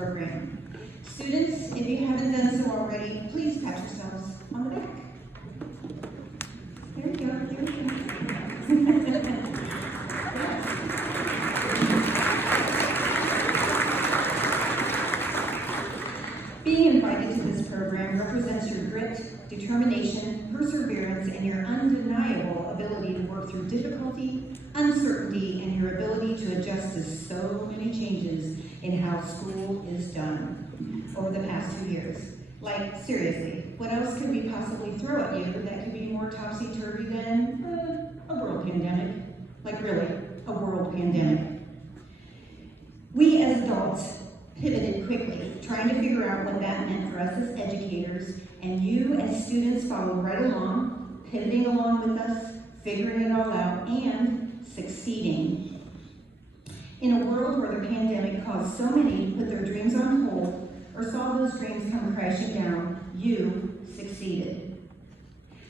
program. Students, if you haven't done so already, please pat yourselves on the back. There you go, there you go. Being invited to this program represents your grit, determination, perseverance, and your undeniable ability to work through difficulty, uncertainty, and your ability to adjust to so many changes in how school is done over the past 2 years. Like, seriously, what else could we possibly throw at you that could be more topsy-turvy than a world pandemic? Like, really, a world pandemic. We as adults pivoted quickly, trying to figure out what that meant for us as educators, and you as students followed right along, pivoting along with us, figuring it all out, and succeeding. In a world where the pandemic caused so many to put their dreams on hold, or saw those dreams come crashing down, you succeeded.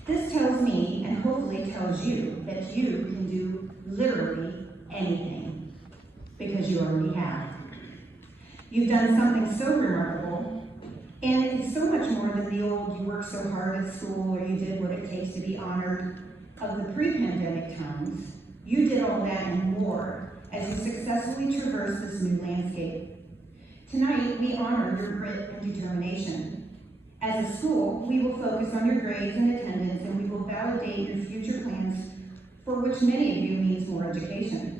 This tells me, and hopefully tells you, that you can do literally anything, because you already have. You've done something so remarkable, and it's so much more than the old you worked so hard at school or you did what it takes to be honored of the pre-pandemic times. You did all that and more as you successfully traversed this new landscape. Tonight, we honor your grit and determination. As a school, we will focus on your grades and attendance, and we will validate your future plans, for which many of you means more education.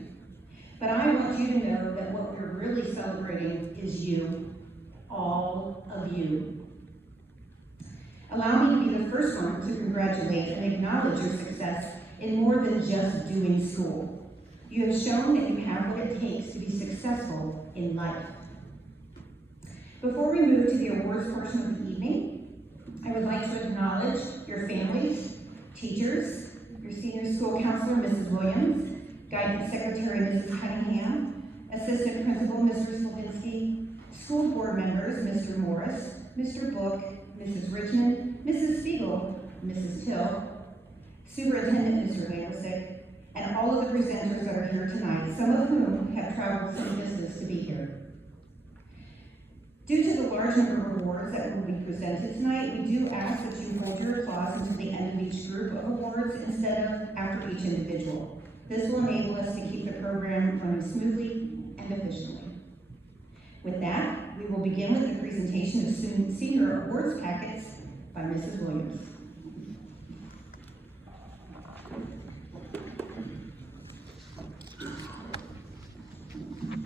But I want you to know that what we're really celebrating is you, all of you. Allow me to be the first one to congratulate and acknowledge your success in more than just doing school. You have shown that you have what it takes to be successful in life. Before we move to the awards portion of the evening, I would like to acknowledge your families, teachers, your senior school counselor, Mrs. Williams, Guidance Secretary, Mrs. Cunningham, Assistant Principal, Mr. Slavinsky, school board members, Mr. Morris, Mr. Book, Mrs. Richmond, Mrs. Spiegel, Mrs. Till, Superintendent Mr. Vandersick, and all of the presenters that are here tonight, some of whom have traveled some distance to be here. Due to the large number of awards that will be presented tonight, we do ask that you hold your applause until the end of each group of awards instead of after each individual. This will enable us to keep the program running smoothly and efficiently. With that, we will begin with the presentation of senior awards packets by Mrs. Williams.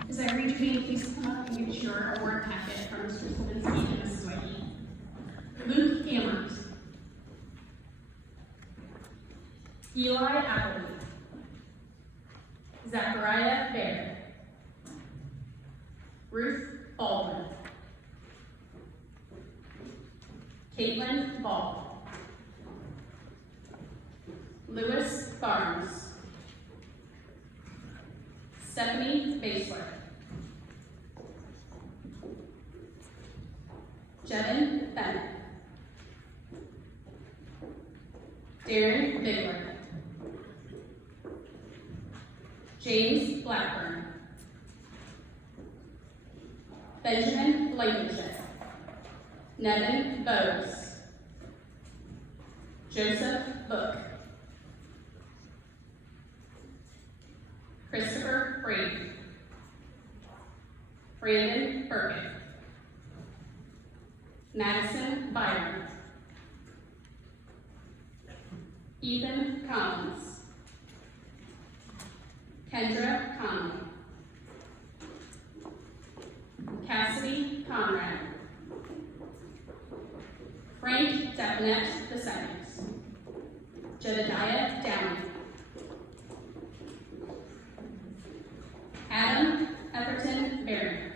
As I read your name, please come up and get your award packet from Mr. Slavinsky and Mrs. Whitey. Luke Amert. Eli Appleby. Zachariah Baird. Ruth Baldwin. Caitlin Ball. Lewis Barnes. Stephanie Basler. Jevin Bennett. Darren Bigler. James Blackburn. Benjamin Blankenship. Nevin Bowes. Joseph Book. Christopher Brady. Brandon Burkett. Madison Byron. Ethan Collins. Kendra Conley. Cassidy Conrad. Frank Definette II. Jedediah Downey. Adam Etherton Barry.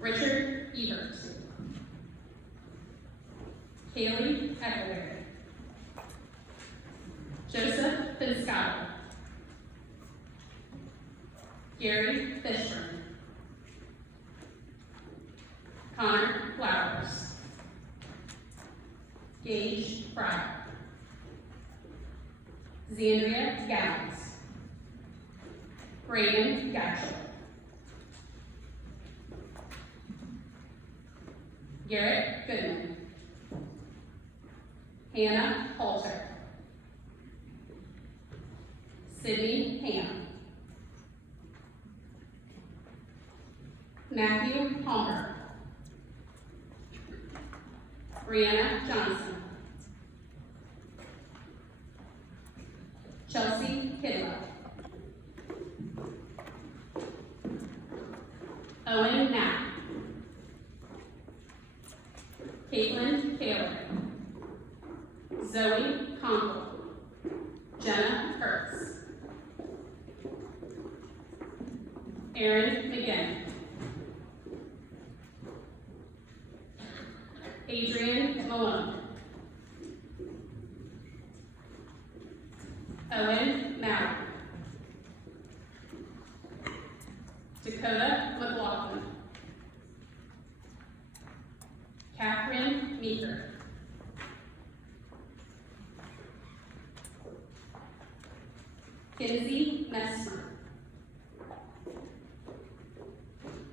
Richard Ebert. Kaylee Eckelberry. Joseph Finscotto. Gary Fisher. Connor Flowers. Gage Fryer. Zandria Gallons. Braden Gatchell. Garrett Goodman, Hannah Holter, Sydney Ham, Matthew Palmer, Brianna Johnson, Chelsea Kidwell, Owen Knapp, Caitlin Taylor, Zoe Conkle, Jenna Kurtz, Aaron McGinn, Adrian Malone, Owen Maurer, Dakota McLaughlin, Catherine Meeker, Kinsey Messmer,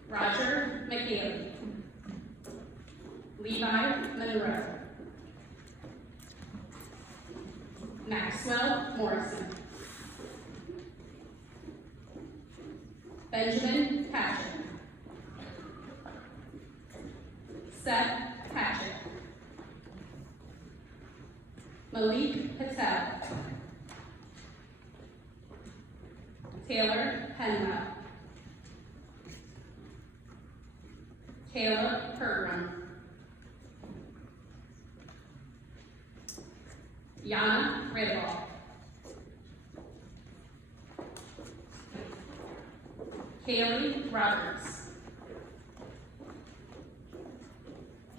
Roger McHaley, Levi Monroe, Maxwell Morrison, Benjamin Patrick, Seth Patrick, Malik Patel, Taylor Penwell, Caleb Pergram, Yana Ridwell, Kaylee Roberts,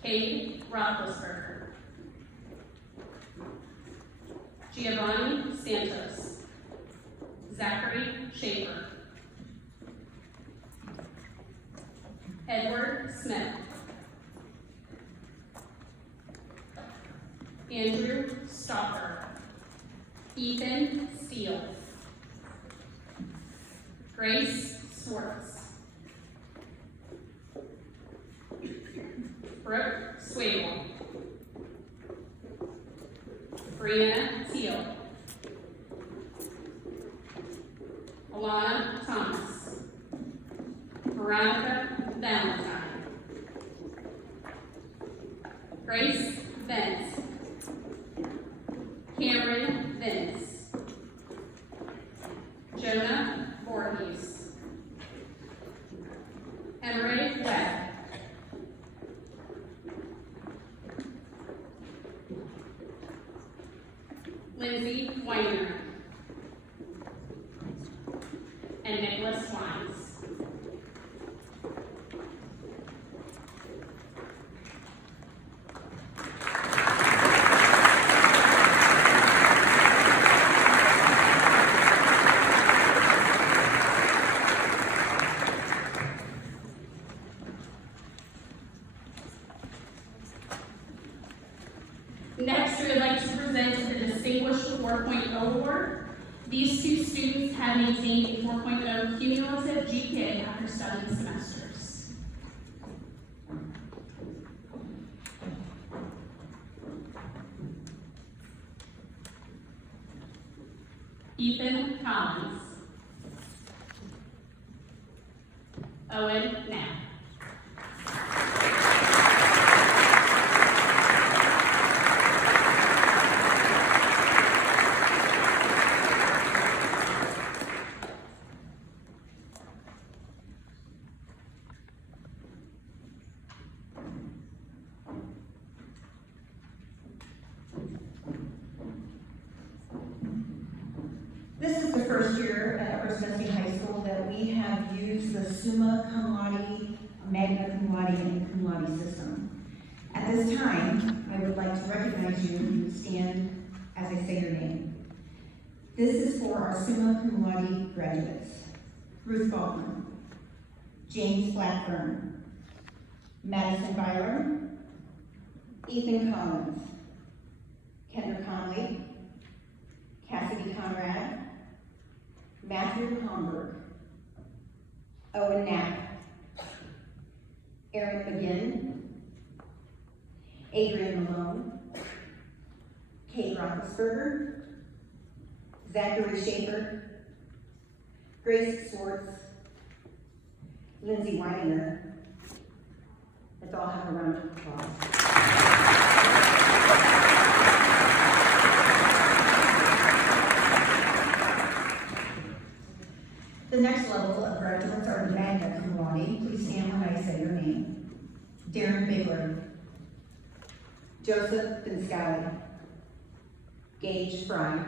Kate Roethlisberger, Giovanni Santos, Zachary Schaefer, Edward Smith, Andrew Stoffer, Ethan Steele, Grace Swartz, Brooke Swable, Brianna Teal, Alana Thomas, Veronica Valentine, Grace Vance, Cameron Vince, Jonah Voorhees, Emery Webb, Lindsay Weiner, and Nicholas Wines. Next, we would like to present the Distinguished 4.0 Award. These two students have maintained a 4.0 cumulative GPA after studying semesters. Ethan Collins, Owen Knapp, This is the first year at Upper Sesame High School that we have used the Summa Cum Laude, Magna Cum Laude, and Cum Laude system. At this time, I would like to recognize you and stand as I say your name. This is for our Summa Cum Laude graduates: Ruth Baldwin, James Blackburn, Madison Byler, Ethan Collins, Kendra Conley, Cassidy Conrad, Matthew Homburg, Owen Knapp, Aaron McGinn, Adrian Malone, Kate Roethlisberger, Zachary Schaefer, Grace Swartz, Lindsay Weininger. Let's all have a round of applause. The next level of graduates are the magna cum laude. Please stand when I say your name. Darren Bigler, Joseph Binscali, Gage Fry,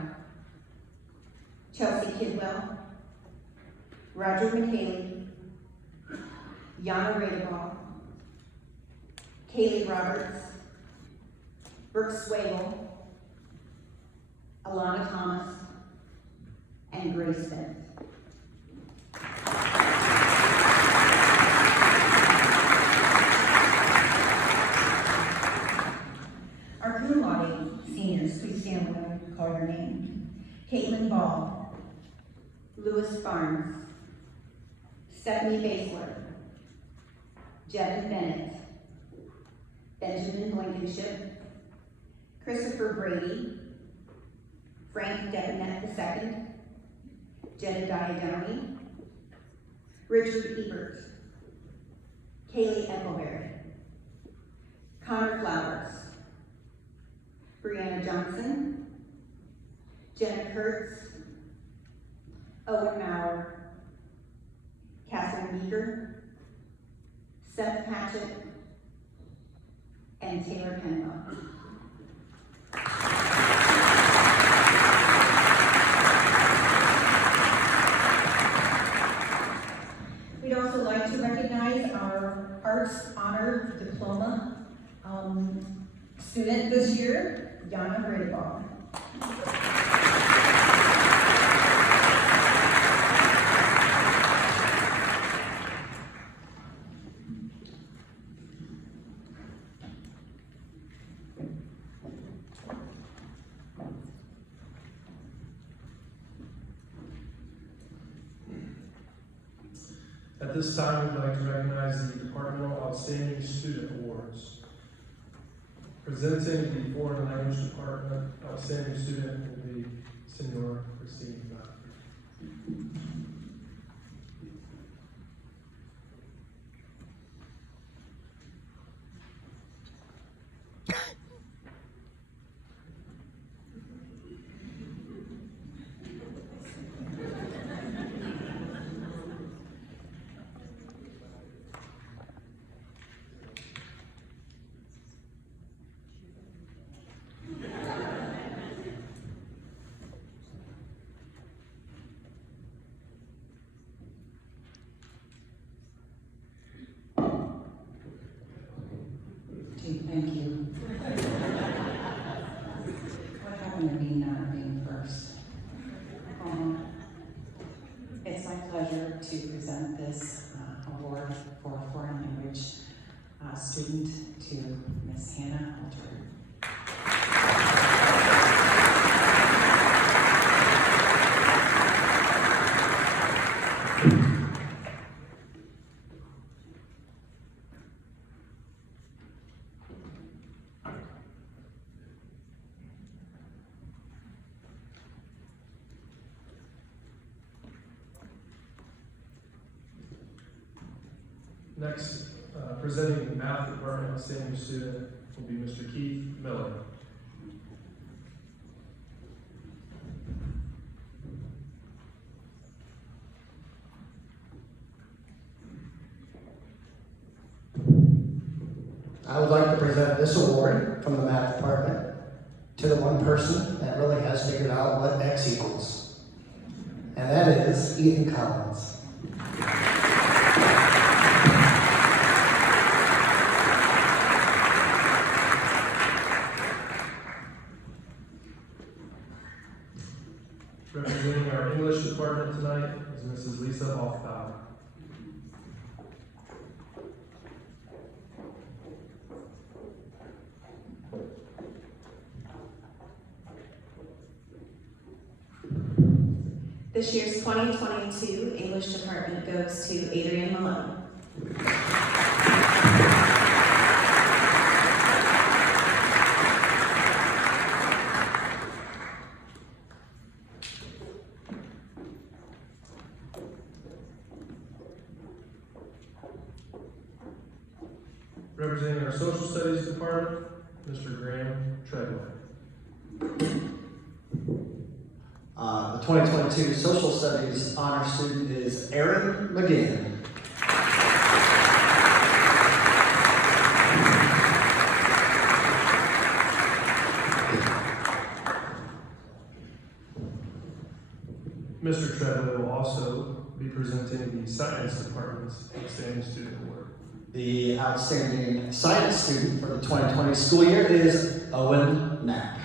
Chelsea Kidwell, Roger McHaley, Yana Radeball, Kaylee Roberts, Brooke Swable, Alana Thomas, and Grace Bennett. Our cum laude seniors, please stand when I call your name. Caitlin Ball, Lewis Barnes, Stephanie Basler, Jevin Bennett, Benjamin Blankenship, Christopher Brady, Frank Devinette II, Jedediah Downey, Richard Ebert, Kaylee Eppleberry, Connor Flowers, Brianna Johnson, Jenna Kurtz, Owen Maurer, Catherine Meeker, Seth Patchett, and Taylor Penwell. We'd also like to recognize our Arts Honor Diploma student this year, Yana Radeball. At this time, we'd like to recognize the Departmental Outstanding Student Awards. Presenting the Foreign Language Department Outstanding Student will be Senor Christine Godfrey. Thank you. What happened to me not being first? It's my pleasure to present this award for foreign language student to Miss Hannah Alter. Next, presenting the Math Department Outstanding Student will be Mr. Keith Miller. I would like to present this award from the Math Department to the one person that really has figured out what X equals. And that is Ethan Collins. Representing our English department tonight is Mrs. Lisa Hoffbauer. This year's 2022 English department goes to Adrian Malone. Representing our Social Studies Department, Mr. Graham Treadwell. The 2022 Social Studies Honor Student is Aaron McGinn. Mr. Treadwell will also be presenting the Science Department's Outstanding Student Award. The outstanding science student for the 2020 school year is Owen Knapp.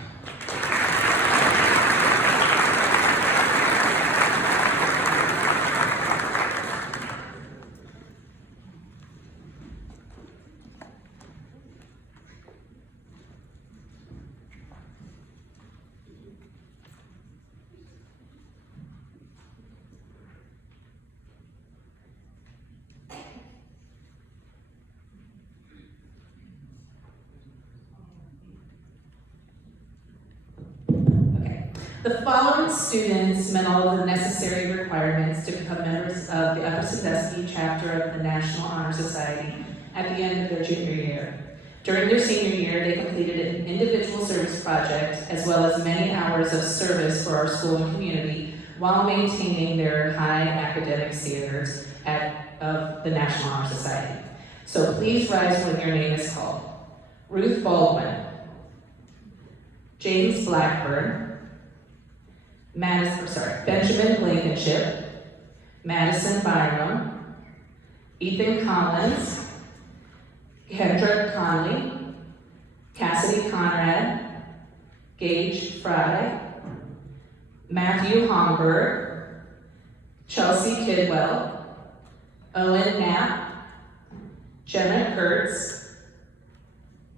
The following students met all of the necessary requirements to become members of the Upper Sandusky chapter of the National Honor Society at the end of their junior year. During their senior year, they completed an individual service project as well as many hours of service for our school and community while maintaining their high academic standards of the National Honor Society. So please rise when your name is called. Ruth Baldwin, James Blackburn, Benjamin Blankenship, Madison Byram, Ethan Collins, Kendrick Conley, Cassidy Conrad, Gage Fry, Matthew Homburg, Chelsea Kidwell, Owen Knapp, Jenna Kurtz,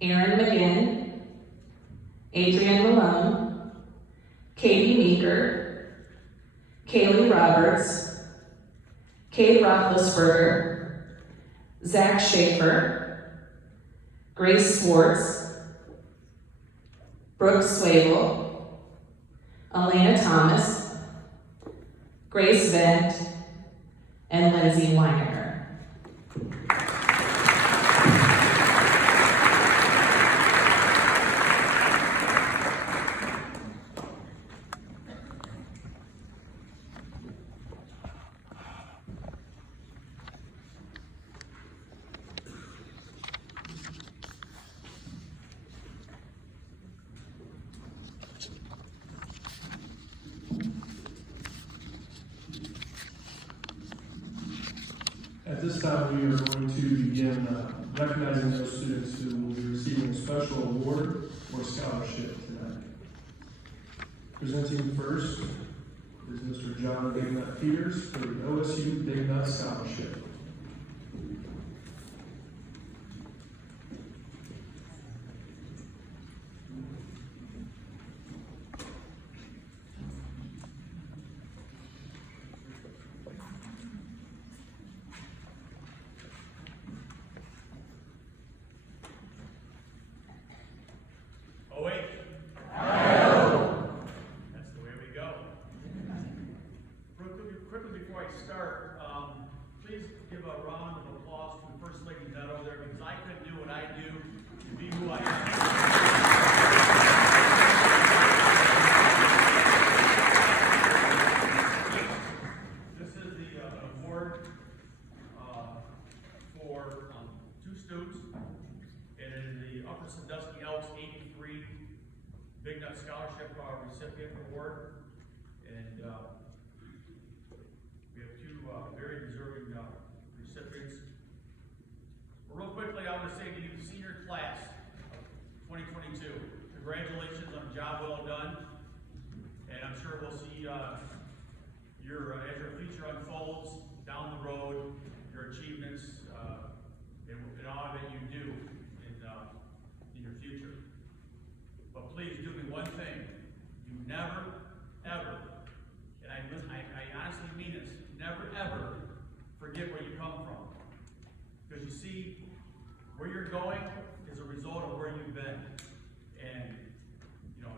Aaron McGinn, Adrian Malone, Katie Meeker, Kaylee Roberts, Kate Roethlisberger, Zach Schaefer, Grace Swartz, Brooke Swable, Elena Thomas, Grace Vent, and Lindsay Weininger. At this time, we are going to begin recognizing those students who will be receiving a special award or scholarship tonight. Presenting first is Mr. John Big Nut Peters for the OSU Big Nut Scholarship. Quickly before I start, please give a round of applause to the First Lady Nut over there, because I couldn't do what I do to be who I am. This is the award for two students. It is the Upper Sandusky Elks 83 Big Nut Scholarship recipient award. And we have two very deserving recipients. Real quickly, I want to say to you, senior class of 2022, congratulations on a job well done. And I'm sure we'll see as your future unfolds down the road, your achievements in all that you do in your future. But please do me one thing. You never, ever, and I honestly mean this, never ever forget where you come from. Because you see, where you're going is a result of where you've been. And, you know,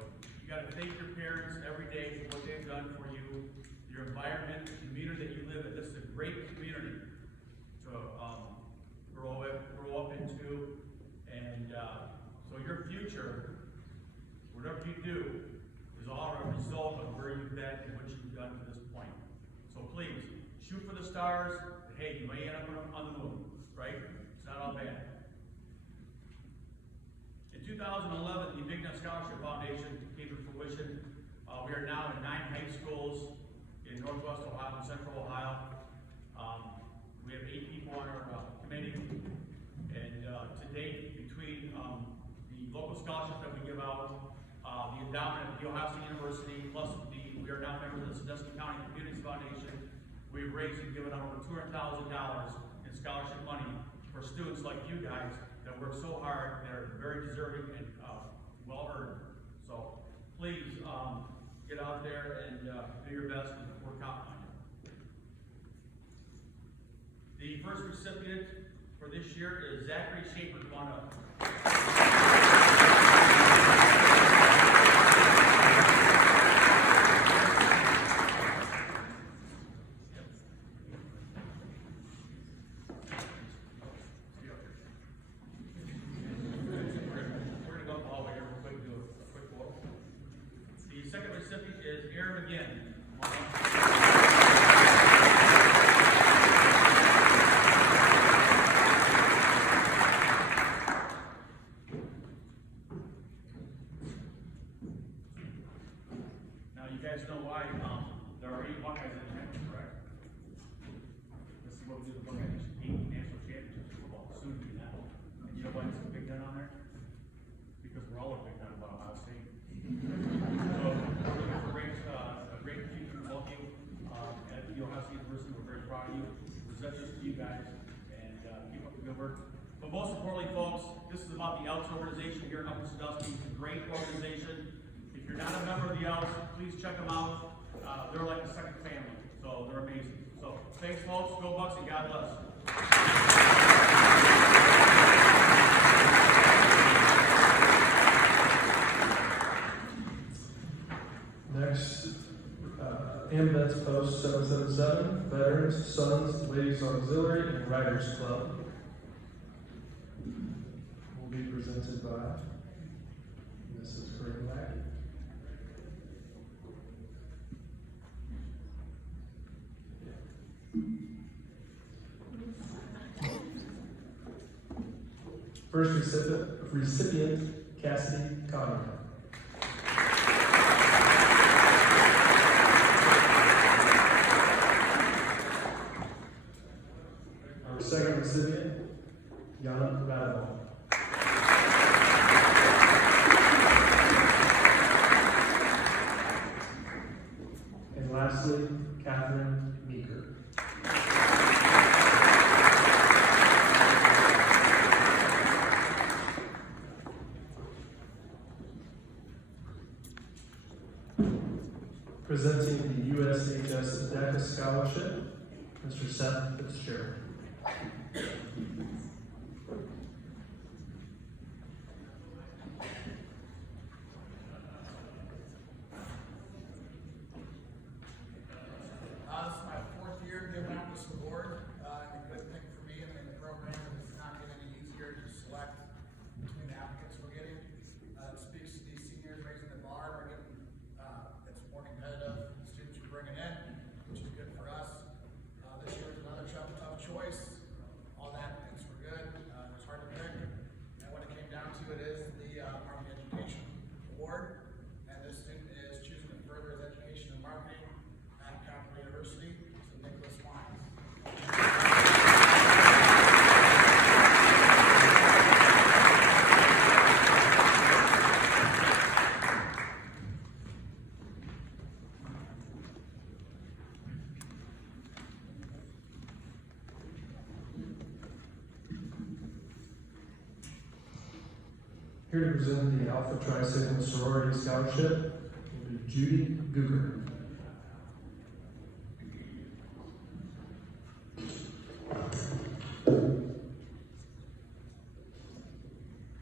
you got to thank your parents every day for what they've done for you, your environment, the community that you live in. This is a great community to grow up into. future, whatever you do, is all a result of where you've been and what you've done to this point. So please, shoot for the stars. Hey, you may end up on the moon, right? It's not all bad. In 2011, the Big Scholarship Foundation came to fruition. We are now in 9 high schools in Northwest Ohio and Central Ohio. We have 8 people on our committee, and to date, between the local scholarships that we give out, the endowment of the Ohio State University, plus we are now members of the Sandusky County Community Foundation, we've raised and given out over $200,000 in scholarship money for students like you guys that work so hard, that are very deserving and well earned. So please get out there and do your best and work out on it. The first recipient for this year is Zachary Schaefer. Come on up. We're going to go up the hallway here real quick, do a quick quote. The second recipient is Aaron again. Come on up. You guys know why there are 8 Buckeyes in the tournament, correct? This is what we do the Buckeyes 8 national championships in football, soon to be now. And you know why it's a Big Ten on there? Because we're all a Big Ten about Ohio State. So we're looking for a great future for all of you at the Ohio State University. We're very proud of you. Present this to you guys and keep up the good work. But most importantly, folks, this is about the Elks organization here in Upper Sandusky. It's a great organization. If you're not a member of the Elks, please check them out. They're like a second family, so they're amazing. So thanks, folks. Go Bucks, and God bless. Next, AMVETS Post 777, Veterans, Sons, Ladies Auxiliary, and Riders Club will be presented by Mrs. Corinne Lackey. First recipient Cassidy Conrad. Our second recipient, Yana Radabon. And lastly, Catherine Meeker. Presenting the USHS DECA Scholarship, Mr. Seth Fitzgerald. This is my 4th year giving out this award. And a good thing for me in the program is it's not getting any easier to select between the applicants we're getting. It speaks to these seniors raising the bar. We're getting, it's more competitive. The students we're bringing in, which is good for us. This year was another tough choice. All the applicants were good. It was hard to pick. And when it came down to it is the Marketing Education Award. And this student is choosing to further his education in marketing at Capital University. So Nicholas Wines. Here to present the Alpha Tri Sigma Sorority Scholarship will be Judy Guger.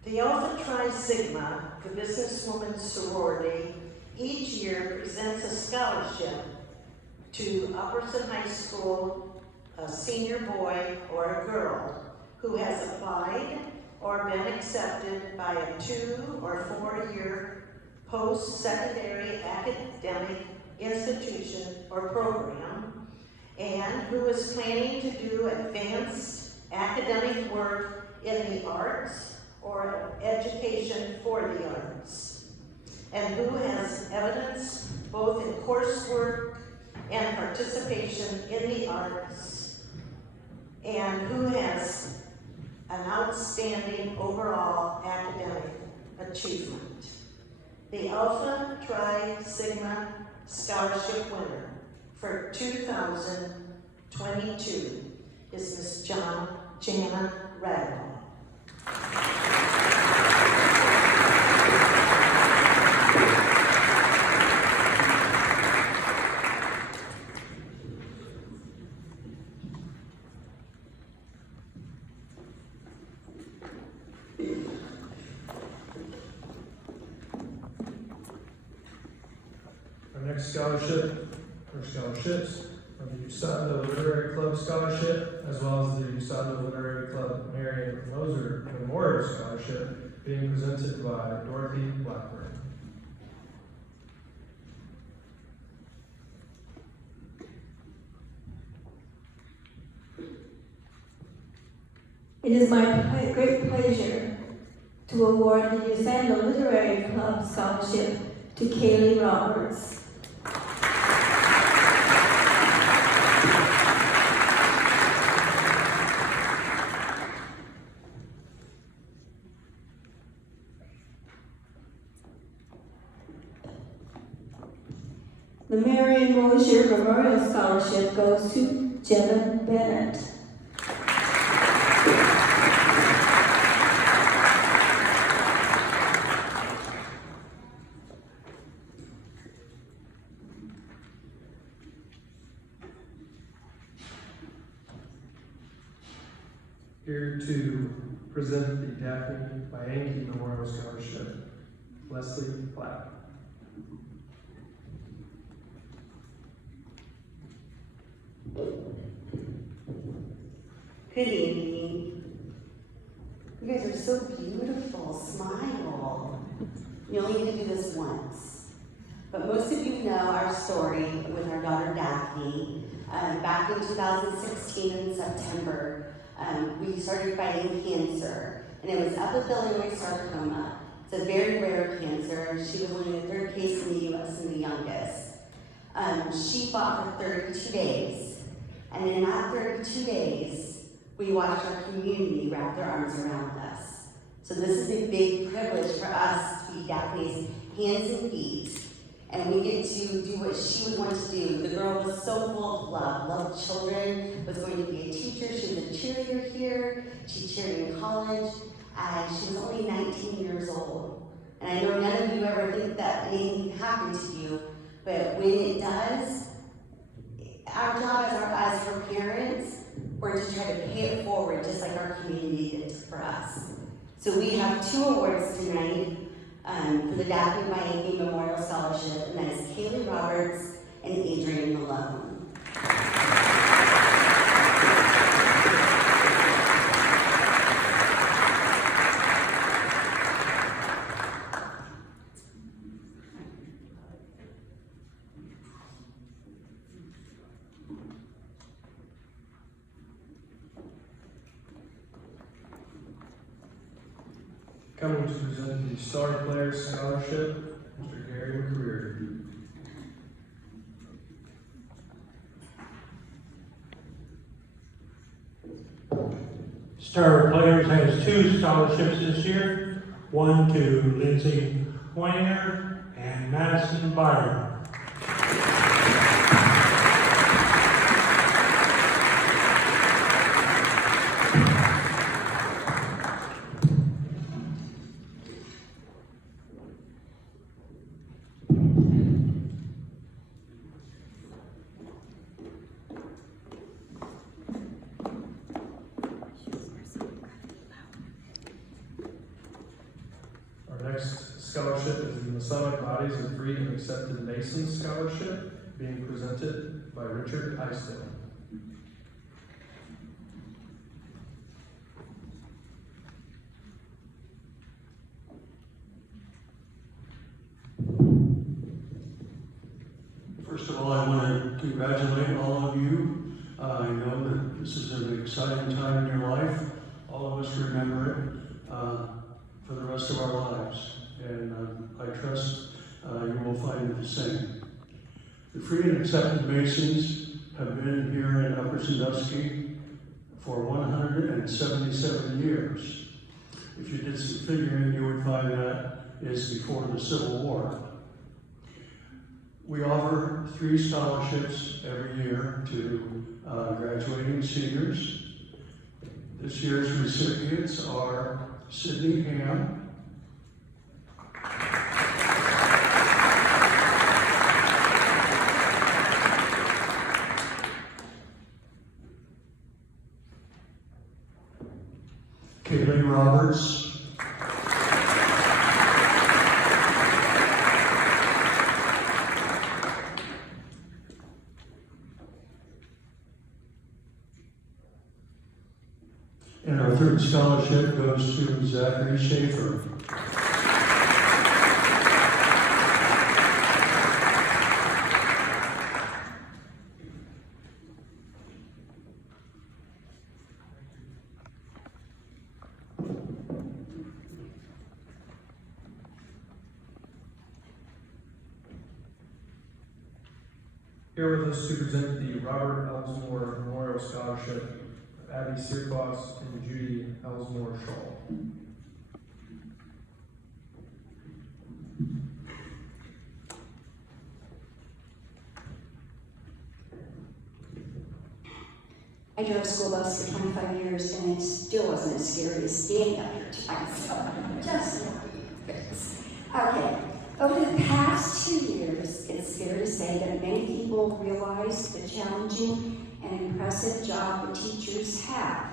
The Alpha Tri Sigma, the businesswoman sorority, each year presents a scholarship to Upperson High School, a senior boy or a girl who has applied or been accepted by a 2 or 4 year post-secondary academic institution or program, and who is planning to do advanced academic work in the arts or education for the arts, and who has evidence both in coursework and participation in the arts, and who has an outstanding overall academic achievement. The Alpha Tri Sigma Scholarship winner for 2022 is Miss Jana Radical. Our next scholarship, or scholarships, are the USANDO Literary Club Scholarship, as well as the USANDO Literary Club Marion Moser Memorial Scholarship, being presented by Dorothy Blackburn. It is my great pleasure to award the USANDO Literary Club Scholarship to Kaylee Roberts. The Marion Mosier Memorial Scholarship goes to Jenna Bennett. Here to present the Daphne Bianchi Memorial Scholarship, Leslie Black. Good evening. You guys are so beautiful. Smile. You only get to do this once. But most of you know our story with our daughter Daphne. Back in 2016 in September, we started fighting cancer, and it was epithelial sarcoma. It's a very rare cancer. She was only the 3rd case in the U.S. and the youngest. She fought for 32 days, and in that 32 days, we watched our community wrap their arms around us. So this is a big privilege for us to be Daphne's hands and feet, and we get to do what she would want to do. The girl was so full of love, loved children, was going to be a teacher. She was a cheerleader here. She cheered in college, and she was only 19 years old. And I know none of you ever think that anything can happen to you, but when it does, our job as her parents, we're to try to pay it forward just like our community did for us. So we have 2 awards tonight for the Daphne Bianchi Memorial Scholarship, and that is Kaylee Roberts and Adrian Malone. Coming to present the Star Player Scholarship, Mr. Gary McCreary. Star Players has 2 scholarships this year, one to Lindsay Weiner and Madison Byron. Next scholarship is the Masonic Bodies of Free and Accepted Masons Scholarship, being presented by Richard Eisdale. congratulate all of you. I know that this is an exciting time in your life. All of us remember it for the rest of our lives. And I trust you will find it the same. The free and accepted Masons have been here in Upper Sandusky for 177 years. If you did some figuring, you would find that is before the Civil War. We offer 3 scholarships every year to graduating seniors. This year's recipients are Sydney Ham, Kaylee Roberts, and our 3rd scholarship goes to Zachary Schaefer. Here with us to present the Robert Elsmore Memorial Scholarship, Abby Searfoss and Judy Elsmore Shaw. I drove a school bus for 25 years and it still wasn't as scary as standing up here tonight, so just okay. Over the past 2 years, it's fair to say that many people realize the challenging and impressive job the teachers have.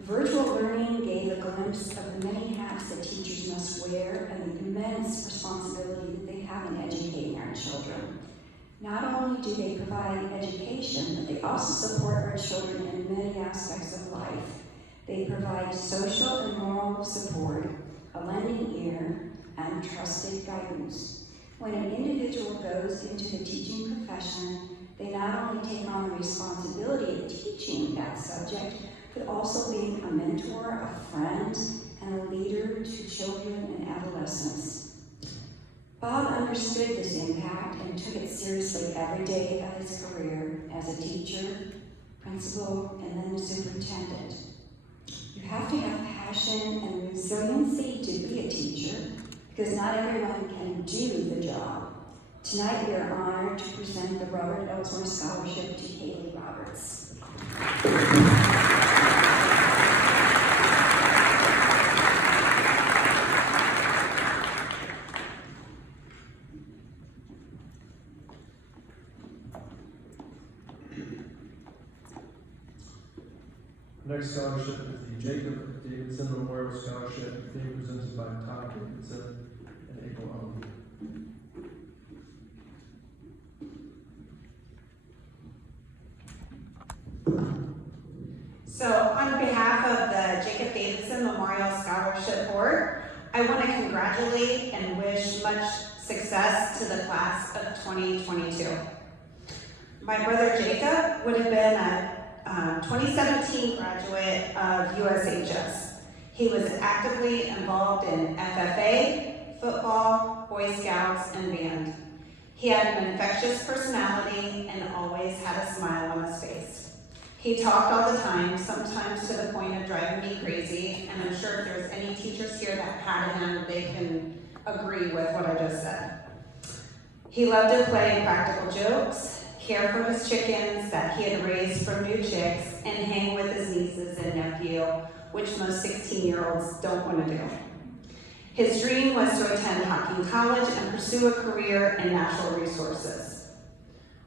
Virtual learning gave a glimpse of the many hats that teachers must wear and the immense responsibility that they have in educating our children. Not only do they provide education, but they also support our children in many aspects of life. They provide social and moral support, a lending ear, and trusted guidance. When an individual goes into the teaching profession, they not only take on the responsibility of teaching that subject, but also being a mentor, a friend, and a leader to children and adolescents. Bob understood this impact and took it seriously every day of his career as a teacher, principal, and then a superintendent. You have to have passion and resiliency to be a teacher, because not everyone can do the job. Tonight we are honored to present the Robert Elsmore Scholarship to Kaylee Roberts. Next scholarship is the Jacob Davidson Memorial Scholarship, being presented by Tom Davidson and April Owen. So on behalf of the Jacob Davidson Memorial Scholarship Board, I want to congratulate and wish much success to the class of 2022. My brother Jacob would have been a 2017 graduate of USHS. He was actively involved in FFA, football, Boy Scouts, and band. He had an infectious personality and always had a smile on his face. He talked all the time, sometimes to the point of driving me crazy, and I'm sure if there's any teachers here that had him, they can agree with what I just said. He loved to play practical jokes, care for his chickens that he had raised from new chicks, and hang with his nieces and nephew, which most 16-year-olds don't want to do. His dream was to attend Hocking College and pursue a career in natural resources.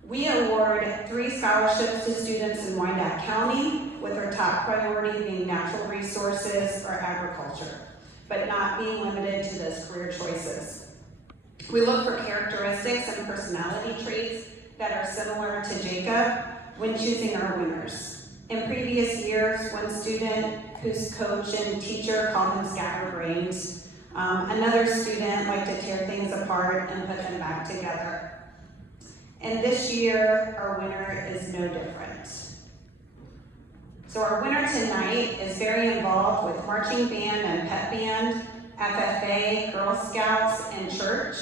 We award 3 scholarships to students in Wyandotte County, with our top priority being natural resources or agriculture, but not being limited to those career choices. We look for characteristics and personality traits that are similar to Jacob when choosing our winners. In previous years, one student whose coach and teacher called him scatterbrains, another student liked to tear things apart and put them back together. And this year, our winner is no different. So our winner tonight is very involved with marching band and pep band, FFA, Girl Scouts, and church.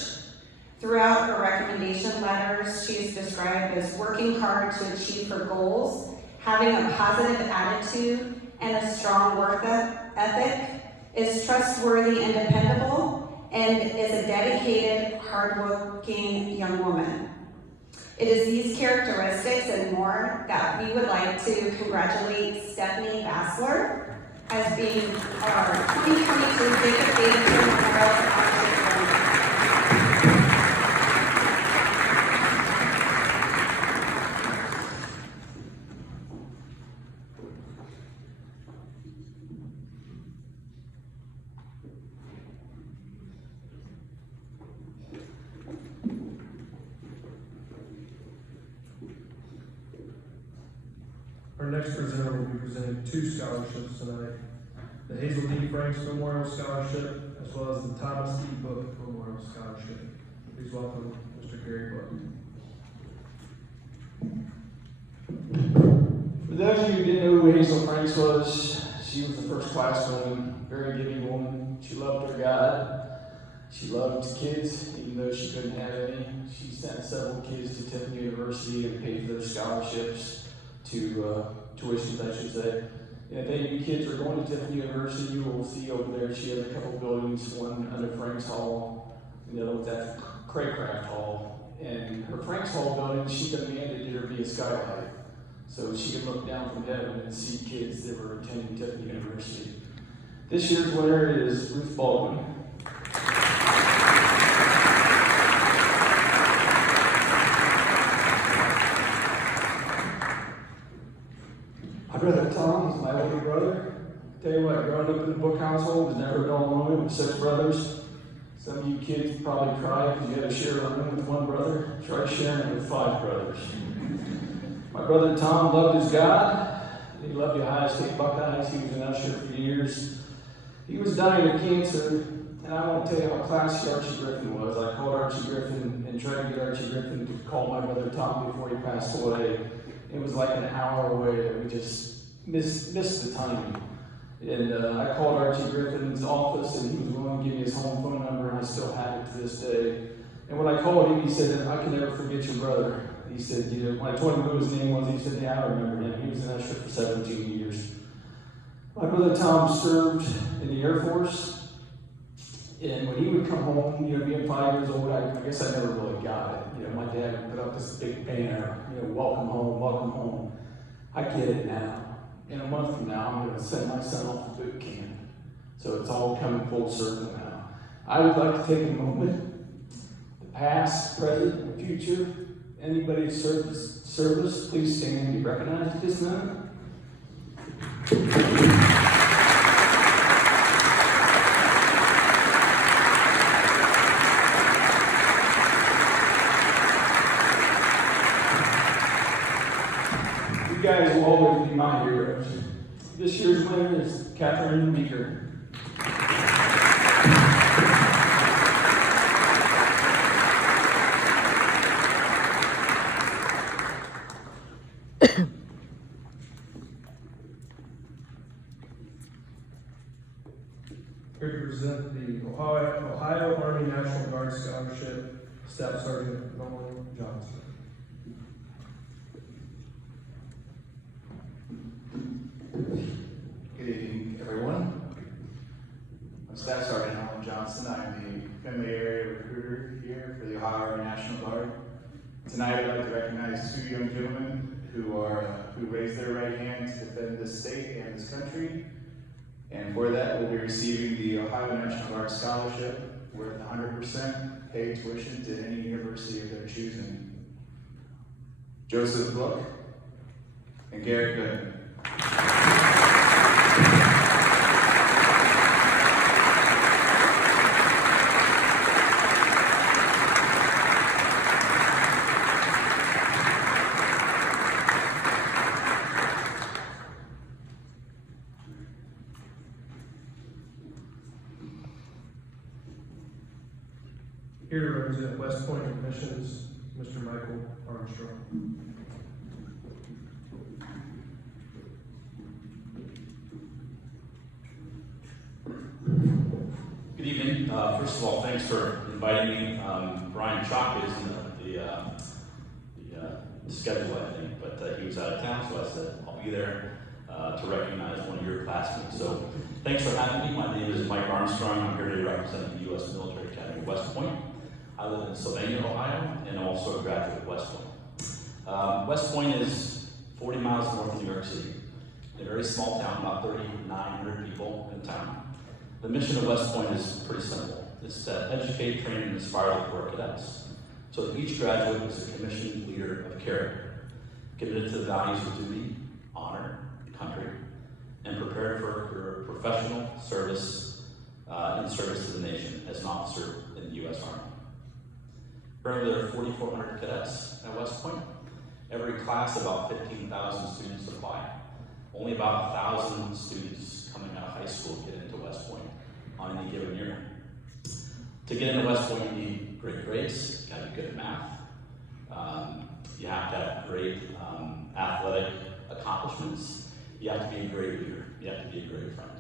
Throughout her recommendation letters, she is described as working hard to achieve her goals, having a positive attitude and a strong work ethic, is trustworthy and dependable, and is a dedicated, hardworking young woman. It is these characteristics and more that we would like to congratulate Stephanie Bassler as being our 2022 Jacob Davidson Memorial Scholarship winner. Our next presenter will be presenting 2 scholarships tonight. The Hazel D. Franks Memorial Scholarship, as well as the Thomas E. Book Memorial Scholarship. Please welcome Mr. Gary Book. For those of you who didn't know who Hazel Franks was, she was the first class woman, very giving woman. She loved her God. She loved kids, even though she couldn't have any. She sent several kids to Tiffin University and paid for their scholarships to tuitions, I should say. And if any of you kids are going to Tiffin University, you will see over there she has a couple buildings, one under Franks Hall, and the other one's at Craycraft Hall. And her Franks Hall building, she demanded there be a skylight, so she could look down from heaven and see kids that were attending Tiffin University. This year's winner is Ruth Baldwin. My brother Tom, he's my older brother. Tell you what, growing up in the Book household was never a dull moment with 6 brothers. Some of you kids probably cry because you had to share a room with one brother. Try sharing it with 5 brothers. My brother Tom loved his God. He loved the Ohio State Buckeyes. He was an usher for years. He was dying of cancer, and I want to tell you how classy Archie Griffin was. I called Archie Griffin and tried to get Archie Griffin to call my brother Tom before he passed away. It was like an hour away that we just missed the timing. And I called Archie Griffin's office, and he was willing to give me his home phone number, and I still have it to this day. And when I called him, he said, I can never forget your brother. He said, when I told him who his name was, he said, yeah, I remember him. He was an usher for 17 years. My brother Tom served in the Air Force, and when he would come home, being 5 years old, I guess I never really got it. My dad would put up this big banner, welcome home, welcome home. I get it now. In a month from now, I'm going to send my son off to boot camp. So it's all coming full circle now. I would like to take a moment, the past, present, and future. Anybody who served service, please stand and be recognized at this moment. You guys will always be my heroes. This year's winner is Catherine Meeker. Here to present the Ohio Army National Guard Scholarship, Staff Sergeant Nolan Johnson. Good evening, everyone. I'm Staff Sergeant Nolan Johnson. I'm the Findlay Area Recruiter here for the Ohio Army National Guard. Tonight, I'd like to recognize 2 young gentlemen who raised their right hand to defend this state and this country. And for that, we'll be receiving the Ohio National Guard Scholarship worth 100% paid tuition to any university of their choosing. Joseph Book and Garrett Goodman. Here to represent West Point Admissions, Mr. Michael Armstrong. Good evening. First of all, thanks for inviting me. Brian Chalk is in the schedule, I think, but he was out of town, so I said I'll be there to recognize one of your classmates. So thanks for having me. My name is Mike Armstrong. I'm here to represent the U.S. Military Academy West Point. I live in Sylvania, Ohio, and I'm also a graduate of West Point. West Point is 40 miles north of New York City. A very small town, about 3,900 people in town. The mission of West Point is pretty simple. It's to educate, train, and inspire the Corps cadets, so that each graduate is a commissioned leader of character, committed to the values of duty, honor, country, and prepared for a career of professional service in service to the nation as an officer in the U.S. Army. Currently, there are 4,400 cadets at West Point. Every class, about 15,000 students apply. Only about 1,000 students coming out of high school get into West Point on any given year. To get into West Point, you need great grades, you gotta be good at math. You have to have great athletic accomplishments. You have to be a great leader. You have to be a great friend.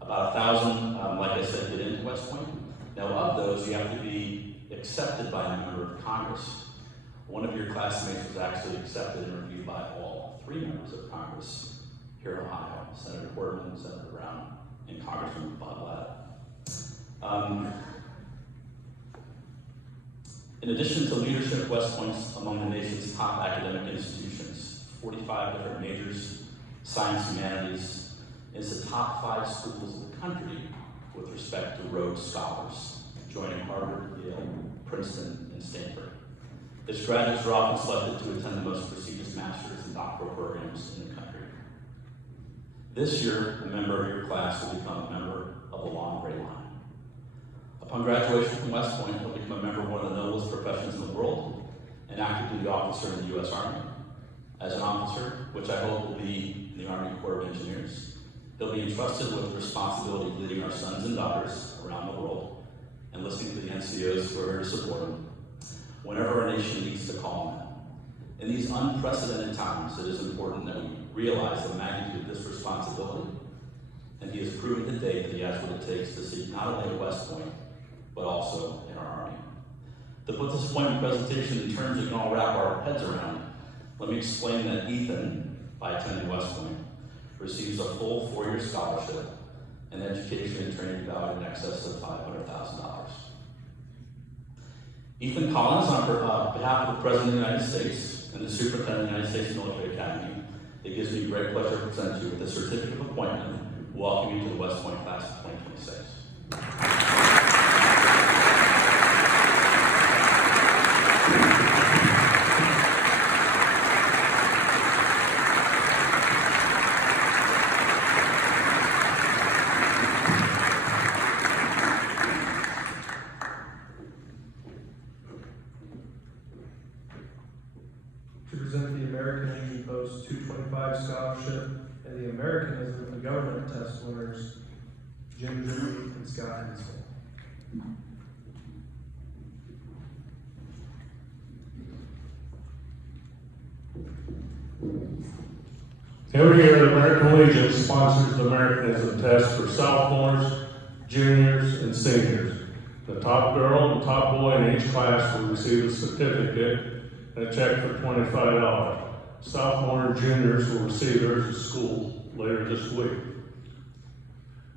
About 1,000, like I said, get into West Point. Now of those, you have to be accepted by a member of Congress. One of your classmates was actually accepted and reviewed by all 3 members of Congress here in Ohio, Senator Portman, Senator Brown, and Congressman Bob Ladd. In addition to leadership, West Point's among the nation's top academic institutions, 45 different majors, science, humanities, is the top 5 schools in the country with respect to Rhodes Scholars, joining Harvard, Yale, Princeton, and Stanford. Its graduates are often selected to attend the most prestigious master's and doctoral programs in the country. This year, a member of your class will become a member of the Long Gray Line. Upon graduation from West Point, he'll become a member of one of the noblest professions in the world, an active duty officer in the U.S. Army. As an officer, which I hope will be in the Army Corps of Engineers, he'll be entrusted with the responsibility of leading our sons and daughters around the world and listening to the NCOs who are here to support them whenever our nation needs to call on them. In these unprecedented times, it is important that we realize the magnitude of this responsibility, and he has proven today that he has what it takes to seek not only at West Point, but also in our Army. To put this point in presentation in terms we can all wrap our heads around, let me explain that Ethan, by attending West Point, receives a full 4-year scholarship and education and training valued in excess of $500,000. Ethan Collins, on behalf of the President of the United States and the Superintendent of the United States Military Academy, it gives me great pleasure to present you with the certificate of appointment, welcome you to the West Point class of 2026. To present the American Legion Post 225 Scholarship and the Americanism in Government Test winners, Jim Drew and Scott Hensel. Every year, the American Legion sponsors the Americanism test for sophomores, juniors, and seniors. The top girl and top boy in each class will receive a certificate and a check for $25. Sophomore and juniors will receive theirs at school later this week.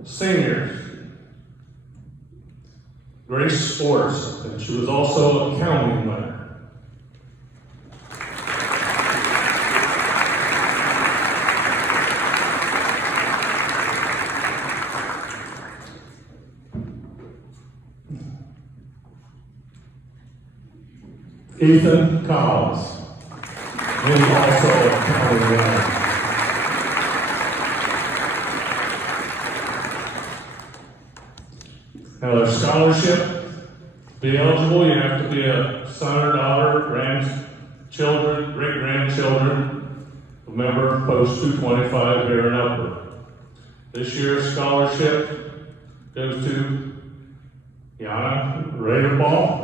Seniors, Grace Sports, and she was also a counting winner. Ethan Collins, and he's also a county winner. Now, their scholarship, to be eligible, you have to be a son or daughter, grandchildren, great-grandchildren, a member of Post 225 here in Upper. This year's scholarship goes to Yana Raderball.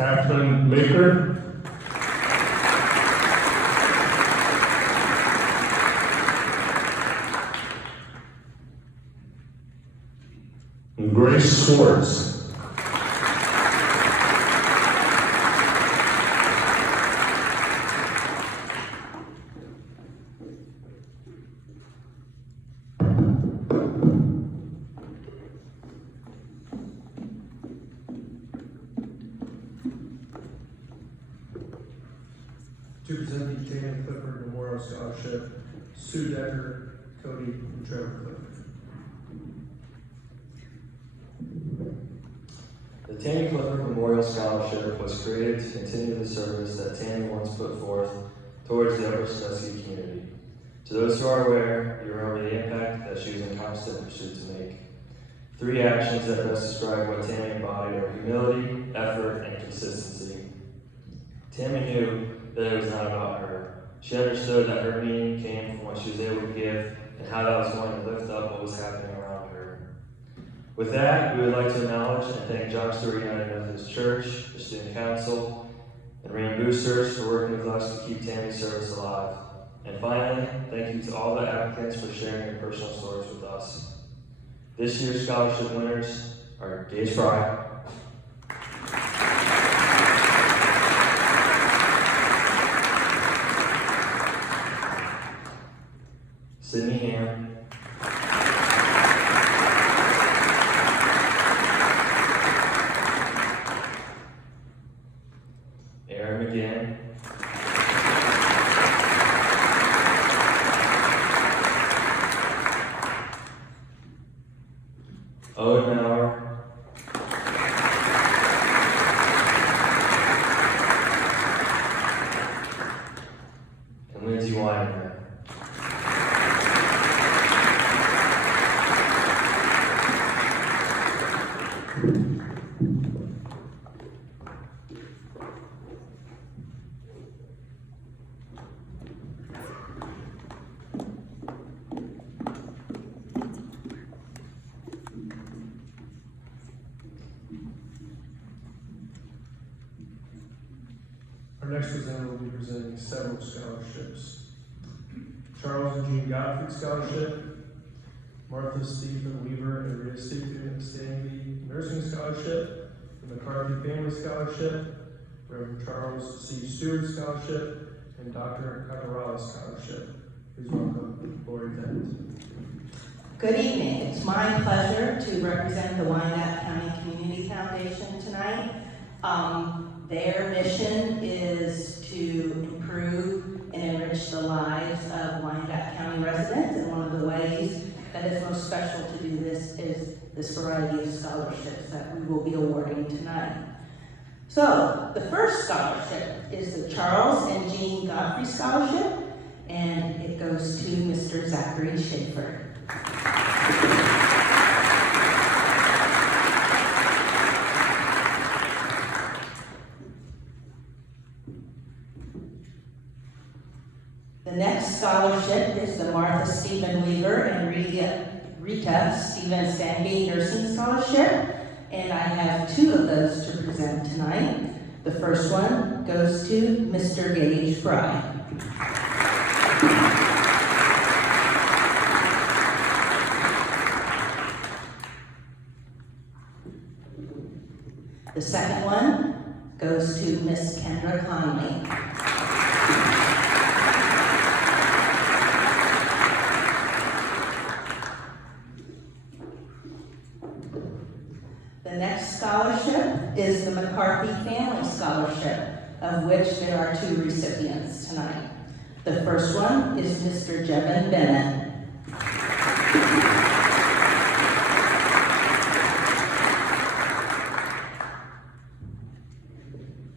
Catherine Maker. And Grace Swartz. To present the Tammy Clifford Memorial Scholarship, Sue Decker, Cody, and Trevor Clifford. The Tammy Clifford Memorial Scholarship was created to continue the service that Tammy once put forth towards the Upper Sandusky community. To those who are aware, you remember the impact that she was in constant pursuit to make. 3 actions that best describe what Tammy embodied are humility, effort, and consistency. Tammy knew that it was not about her. She understood that her meaning came from what she was able to give and how that was going to lift up what was happening around her. With that, we would like to acknowledge and thank John Stewart United Methodist Church, the Student Council, and Rand Boosters for working with us to keep Tammy's service alive. And finally, thank you to all the applicants for sharing your personal stories with us. This year's scholarship winners are Gage Fry, Sydney Ham, Aaron McGinn, Owen Maurer, and Lindsay Weininger. Our next presenter will be presenting several scholarships. Charles and Jean Gottfried Scholarship, Martha Stephen Weaver and Rhea Stephen Stanley Nursing Scholarship, the McCarthy Family Scholarship, Reverend Charles C. Stewart Scholarship, and Dr. Cacarala Scholarship. Please welcome Lori Dent. Good evening. It's my pleasure to represent the Wyandotte County Community Foundation tonight. Their mission is to improve and enrich the lives of Wyandotte County residents, and one of the ways that is most special to do this is this variety of scholarships that we will be awarding tonight. So, the first scholarship is the Charles and Jean Godfrey Scholarship, and it goes to Mr. Zachary Schaefer. The next scholarship is the Martha Stephen Weaver and Rita Stephen Stanby Nursing Scholarship, and I have 2 of those to present tonight. The first one goes to Mr. Gage Fry. The second one goes to Miss Kendra Conley. The next scholarship is the McCarthy Family Scholarship, of which there are 2 recipients tonight. The first one is Mr. Jevin Bennett.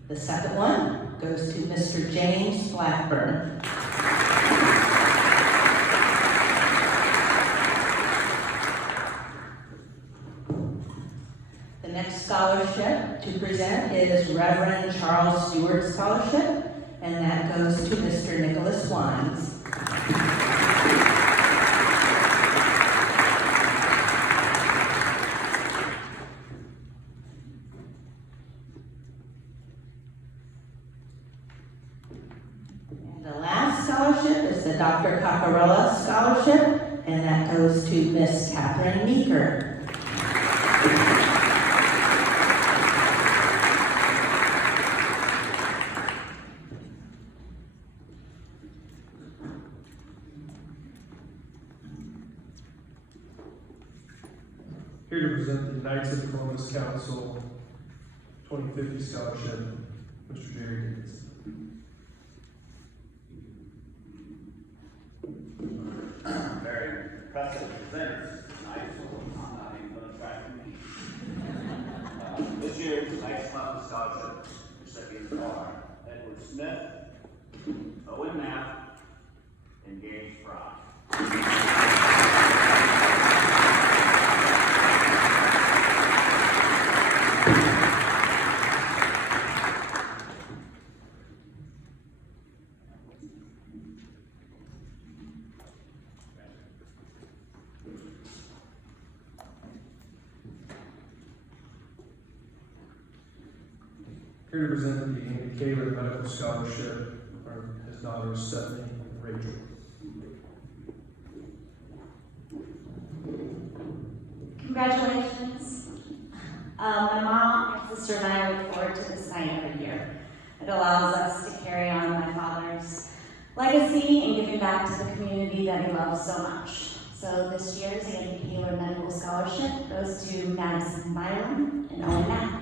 The second one goes to Mr. James Blackburn. The next scholarship to present is Reverend Charles Stewart Scholarship, and that goes to Mr. Nicholas Wines. the Dr. Cacarella Scholarship, and that goes to Miss Catherine Meeker. Here to present the Knights of Columbus Council 2050 Scholarship, Mr. Jerry Davidson. Very impressive presenters tonight, so I'm not even going to try to compete. This year's Knights of Columbus Scholarship recipients are Edward Smith, Owen Knapp, and James Fry. Here to present the Andy Kaler Medical Scholarship are his daughters Stephanie and Rachel. Congratulations. My mom, my sister, and I look forward to this night every year. It allows us to carry on my father's legacy and giving back to the community that he loves so much. So this year's Andy Kaler Medical Scholarship goes to Madison Byron and Owen Knapp.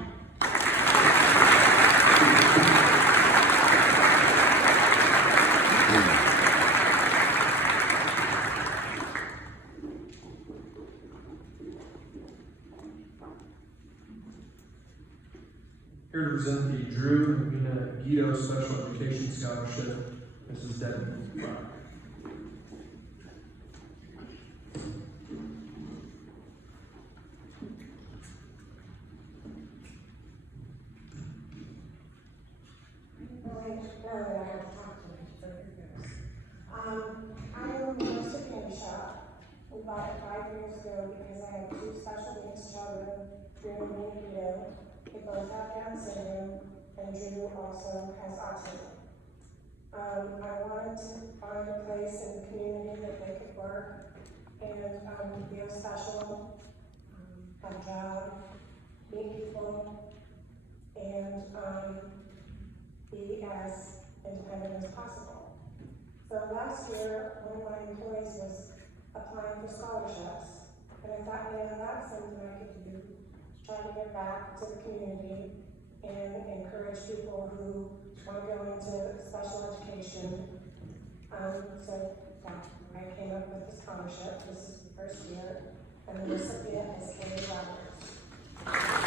Here to present the Drew and Mina Guido Special Education Scholarship, Mrs. Devin Fry. I am Melissa Panshaw. We bought it 5 years ago because I have 2 special needs children, Drew and Guido. They both have Down syndrome, and Drew also has autism. I wanted to find a place in the community that they could work and feel special, have a job, meet people, and be as independent as possible. So last year, one of my employees was applying for scholarships, and I thought, that's something I could do, trying to give back to the community and encourage people who want to go into special education. So I came up with the scholarship. This is the first year, and the recipient is Kaylee Roberts.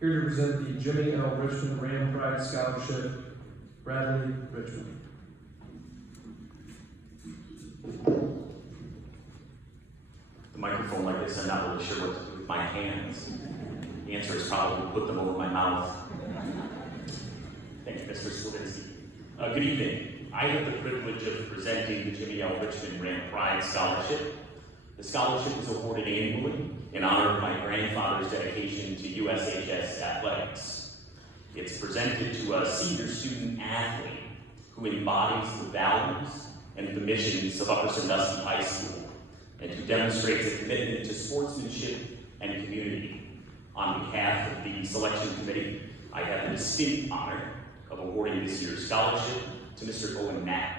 Here to present the Jimmy L. Richmond Ram Pride Scholarship, Bradley Richmond. The microphone like this, I'm not really sure what to do with my hands. The answer is probably put them over my mouth. Thank you, Mr. Slavinsky. Good evening. I have the privilege of presenting the Jimmy L. Richmond Ram Pride Scholarship. The scholarship is awarded annually in honor of my grandfather's dedication to USHS athletics. It's presented to a senior student athlete who embodies the values and the missions of Upper Sandusky High School and who demonstrates a commitment to sportsmanship and community. On behalf of the selection committee, I have the distinct honor of awarding this year's scholarship to Mr. Owen Knapp.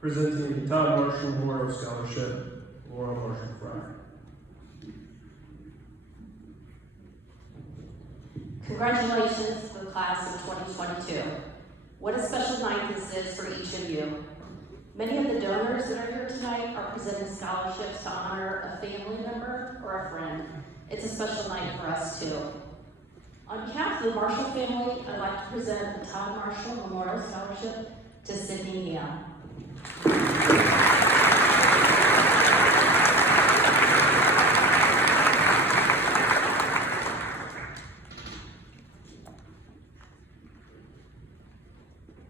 Presenting the Todd Marshall Memorial Scholarship, Laura Marshall Fry. Congratulations to the class of 2022. What a special night this is for each of you. Many of the donors that are here tonight are presenting scholarships to honor a family member or a friend. It's a special night for us too. On behalf of the Marshall family, I'd like to present the Todd Marshall Memorial Scholarship to Sydney Neal.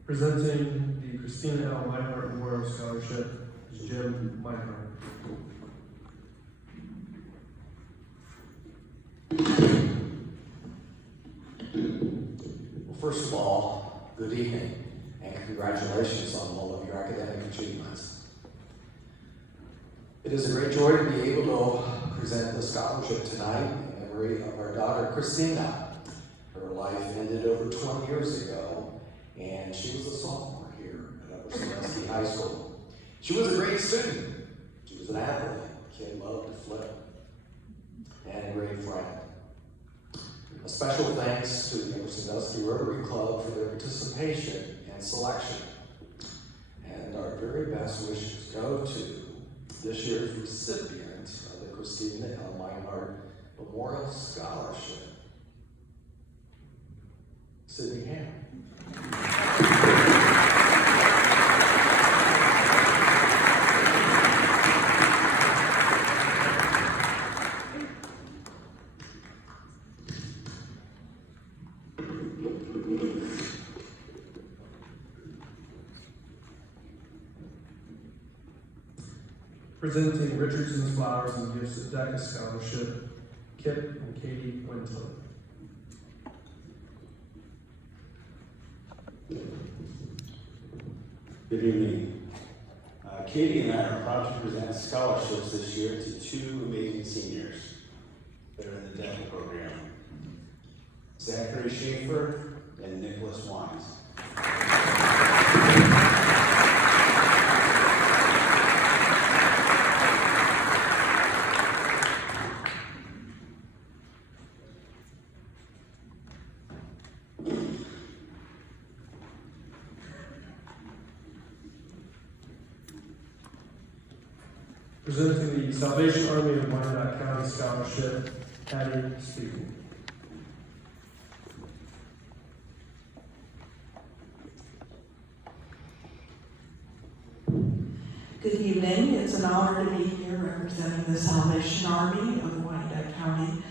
Presenting the Christina L. Meinhardt Memorial Scholarship is Jim Meinhardt. Well, first of all, good evening and congratulations on all of your academic achievements. It is a great joy to be able to present the scholarship tonight in memory of our daughter Christina. Her life ended over 20 years ago, and she was a sophomore here at Upper Sandusky High School. She was a great student. She was an athlete, kid loved to flip, and a great friend. A special thanks to the Upper Sandusky Rotary Club for their participation and selection. And our very best wishes go to this year's recipient of the Christina L. Meinhardt Memorial Scholarship, Sydney Ham. Presenting Richardson's Flowers and Gifts at DECA Scholarship, Kip and Katie Winslow. Good evening. Katie and I are proud to present scholarships this year to two amazing seniors that are in the DECA program, Zachary Schaefer and Nicholas Wines. Presenting the Salvation Army of Wyandotte County Scholarship, Patty Speaking. Good evening. It's an honor to be here representing the Salvation Army of Wyandotte County.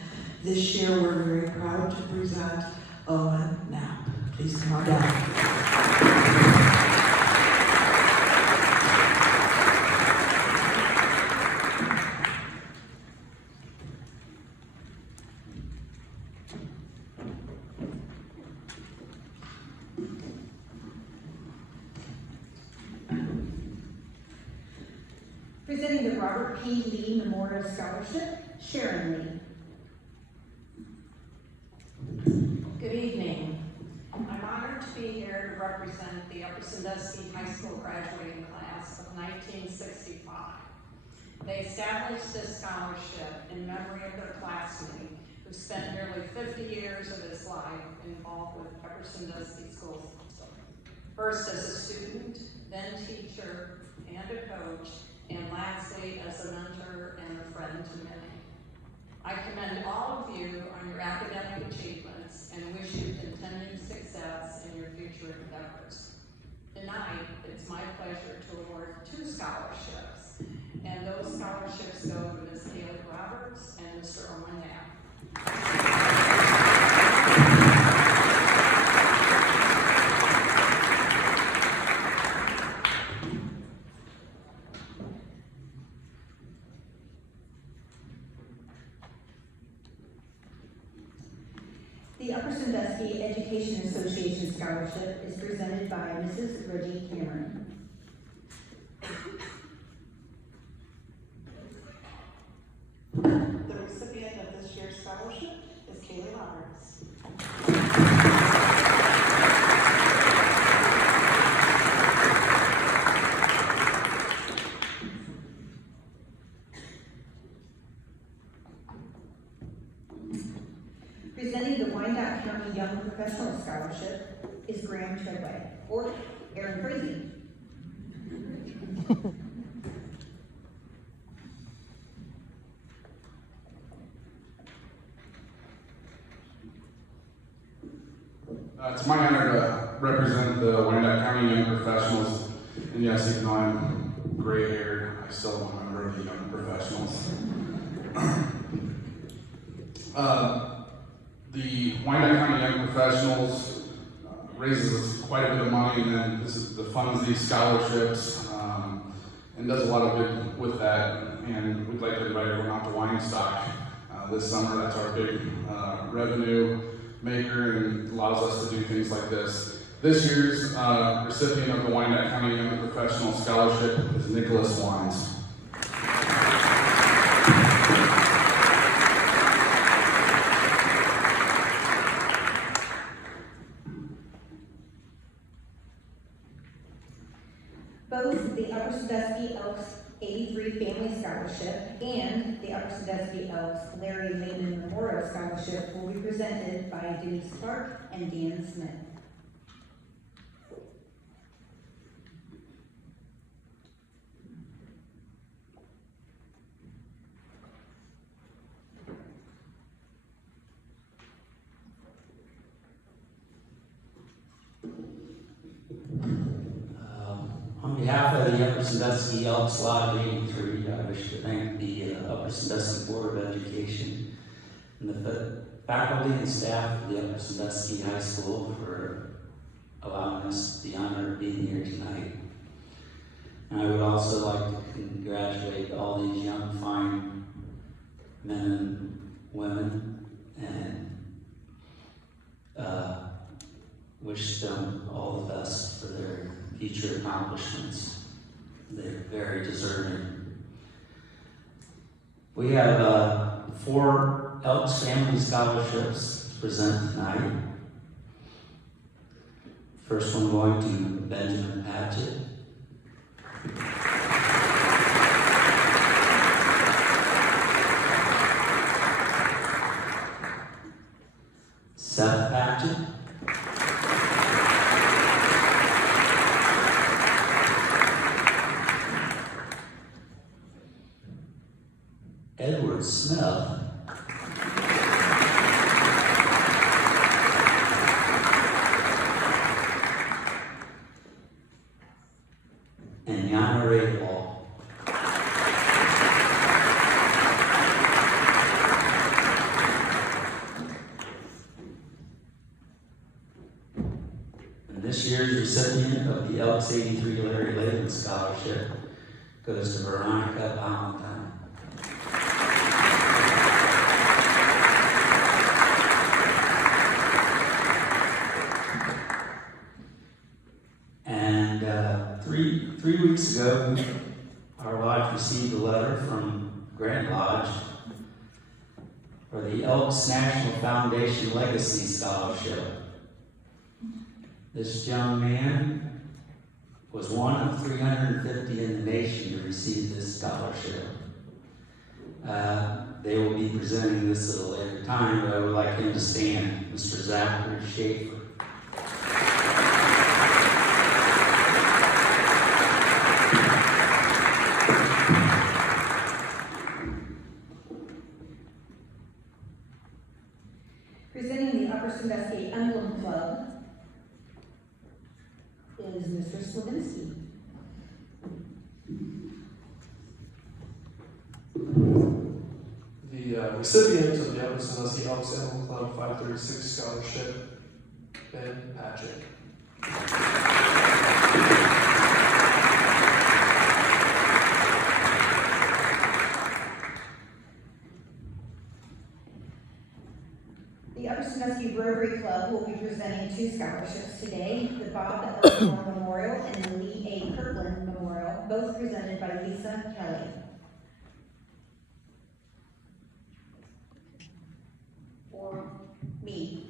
This year we're very proud to present Owen Knapp. Please come on down. Presenting the Robert P. Lee Memorial Scholarship, Sharon Lee. Good evening. I'm honored to be here to represent the Upper Sandusky High School graduating class of 1965. They established this scholarship in memory of their classmate who spent nearly 50 years of his life involved with Upper Sandusky School System. First as a student, then teacher, and a coach, and lastly as a mentor and a friend to many. I commend all of you on your academic achievements and wish you continued success in your future endeavors. Tonight, it's my pleasure to award two scholarships, and those scholarships go to Ms. Kaylee Roberts and Mr. Owen Knapp. The Upper Sandusky Education Association Scholarship is presented by Mrs. Reggie Cameron. The recipient of this year's scholarship is Kaylee Roberts. Presenting the Wyandotte County Young Professional Scholarship is Graham Treadway, or Aaron Frazee. It's my honor to represent the Wyandotte County Young Professionals. And yes, even though I'm gray-haired, I still am a member of the Young Professionals. The Wyandotte County Young Professionals raises quite a bit of money, and then the funds these scholarships, and does a lot of good with that. And we'd like to invite everyone out to Weinstock this summer. That's our big revenue maker and allows us to do things like this. This year's recipient of the Wyandotte County Young Professional Scholarship is Nicholas Wines. Both the Upper Sandusky Elks 83 Family Scholarship and the Upper Sandusky Elks Larry Lehman Memorial Scholarship will be presented by Denise Clark and Dan Smith. On behalf of the Upper Sandusky Elks Lodge 83, I wish to thank the Upper Sandusky Board of Education and the faculty and staff of the Upper Sandusky High School for allowing us the honor of being here tonight. And I would also like to congratulate all these young, fine men and women and wish them all the best for their future accomplishments. They're very deserving. We have 4 Elks Family Scholarships to present tonight. First one going to Benjamin Patchett. Seth Patchett. Edward Smith. And Yana Radewall. And this year's recipient of the Elks 83 Larry Lehman Scholarship goes to Veronica Valentine. Three weeks ago, our lodge received a letter from Grant Lodge for the Elks National Foundation Legacy Scholarship. This young man was one of 350 in the nation to receive this scholarship. They will be presenting this at a later time, but I would like him to stand. Mr. Zachary Schaefer. Presenting the Upper Sandusky Emblem Club is Mr. Slavinsky. The recipient of the Upper Sandusky Elks Emblem Club 536 Scholarship, Ben Patrick. The Upper Sandusky Rotary Club will be presenting 2 scholarships today, the Bob Elmore Memorial and the Lee A. Kirkland Memorial, both presented by Lisa Kelly. Or me.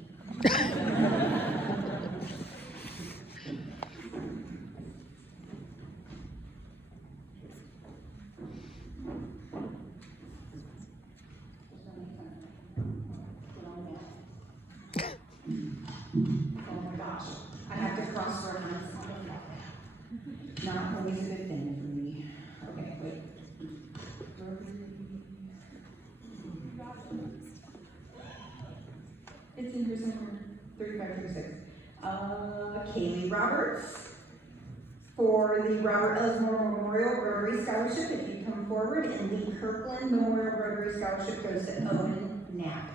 Oh my gosh, I have to cross-reference on the fly. Not always a good thing for me. Okay, wait. It's in here somewhere, 35, 36. Kaylee Roberts for the Robert Elsmore Memorial Rotary Scholarship, if you come forward, and the Kirkland Memorial Rotary Scholarship goes to Owen Knapp.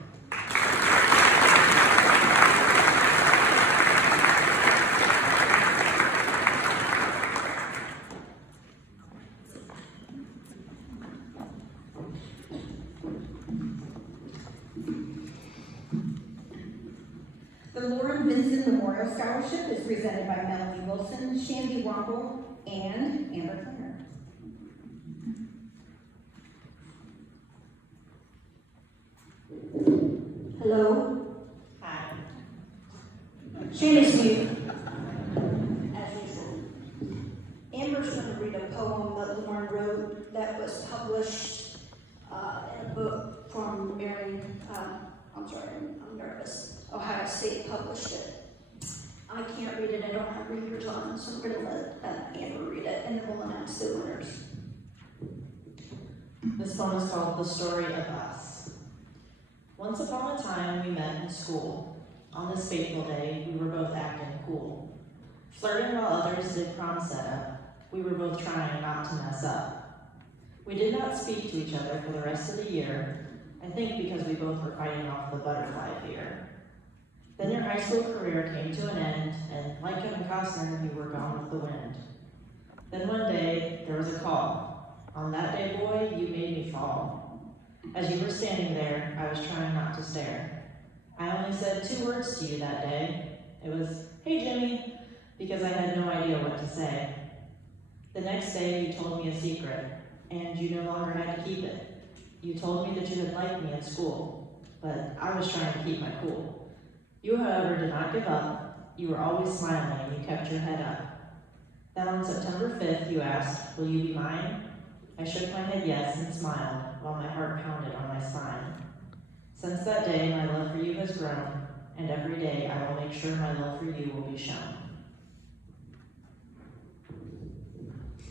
The Lauren Vincent Memorial Scholarship is presented by Melanie Wilson, Shandy Womble, and Amber Turner. Hello. Hi. Shandy's mute, as usual. Amber's going to read a poem that Lauren wrote that was published in a book from I'm nervous. Ohio State published it. I can't read it, I don't have readers on, so I'm going to let Amber read it, and then we'll announce the winners. This poem is called The Story of Us. Once upon a time, we met in school. On this fateful day, we were both acting cool. Flirting while others did prom setup, we were both trying not to mess up. We did not speak to each other for the rest of the year, I think because we both were fighting off the butterfly fear. Then your high school career came to an end, and like Kevin Costner, you were gone with the wind. Then one day, there was a call. On that day, boy, you made me fall. As you were standing there, I was trying not to stare. I only said 2 words to you that day. It was, "Hey, Jimmy," because I had no idea what to say. The next day, you told me a secret, and you no longer had to keep it. You told me that you had liked me at school, but I was trying to keep my cool. You, however, did not give up. You were always smiling, and you kept your head up. Then on September 5th, you asked, "Will you be mine?" I shook my head yes and smiled, while my heart pounded on my spine. Since that day, my love for you has grown, and every day I will make sure my love for you will be shown.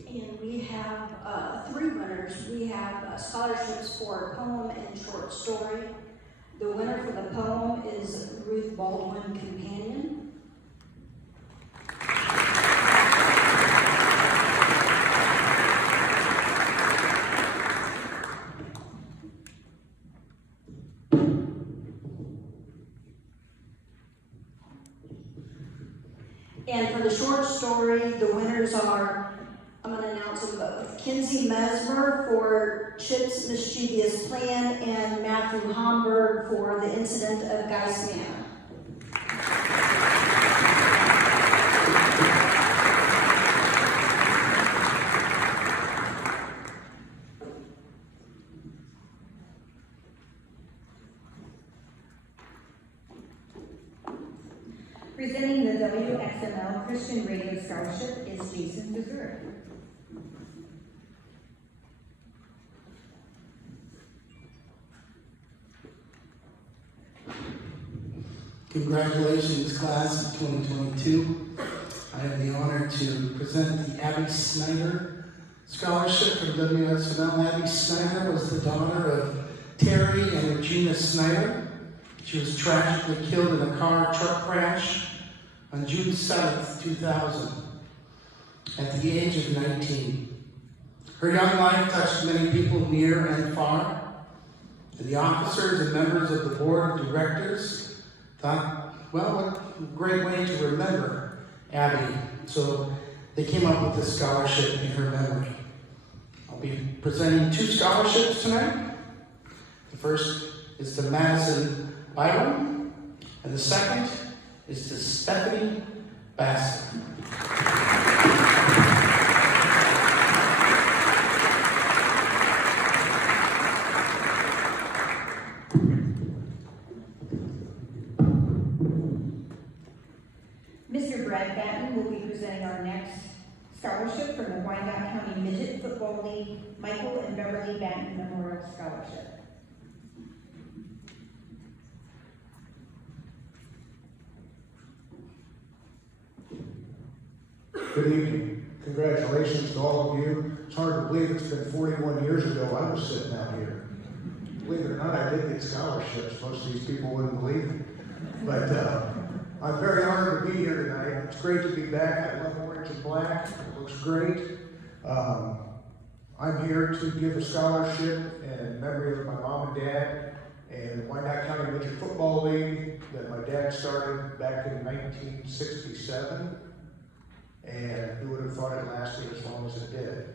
And we have 3 winners. We have scholarships for poem and short story. The winner for the poem is Ruth Baldwin Companion. And for the short story, the winners are, I'm going to announce them both. Kinsey Mesmer for Chip's Mischievous Plan and Matthew Homburg for The Incident of Geist Manor. Presenting the WXML Christian Radio Scholarship is Jason Missouri. Congratulations, class of 2022. I have the honor to present the Abby Snyder Scholarship from WXML. Abby Snyder was the daughter of Terry and Regina Snyder. She was tragically killed in a truck crash on June 7th, 2000, at the age of 19. Her young life touched many people near and far, and the officers and members of the board of directors thought, well, what a great way to remember Abby. So they came up with this scholarship in her memory. I'll be presenting 2 scholarships tonight. The first is to Madison Byron, and the second is to Stephanie Bassett. Mr. Brad Batten will be presenting our next scholarship from the Wyandotte County Midget Football League, Michael and Beverly Batten Memorial Scholarship. Good evening. Congratulations to all of you. It's hard to believe it's been 41 years ago I was sitting out here. Believe it or not, I did get scholarships. Most of these people wouldn't believe it. But I'm very honored to be here tonight. It's great to be back. I love orange and black. It looks great. I'm here to give a scholarship in memory of my mom and dad and the Wyandotte County Midget Football League that my dad started back in 1967. And who would have thought it lasted as long as it did.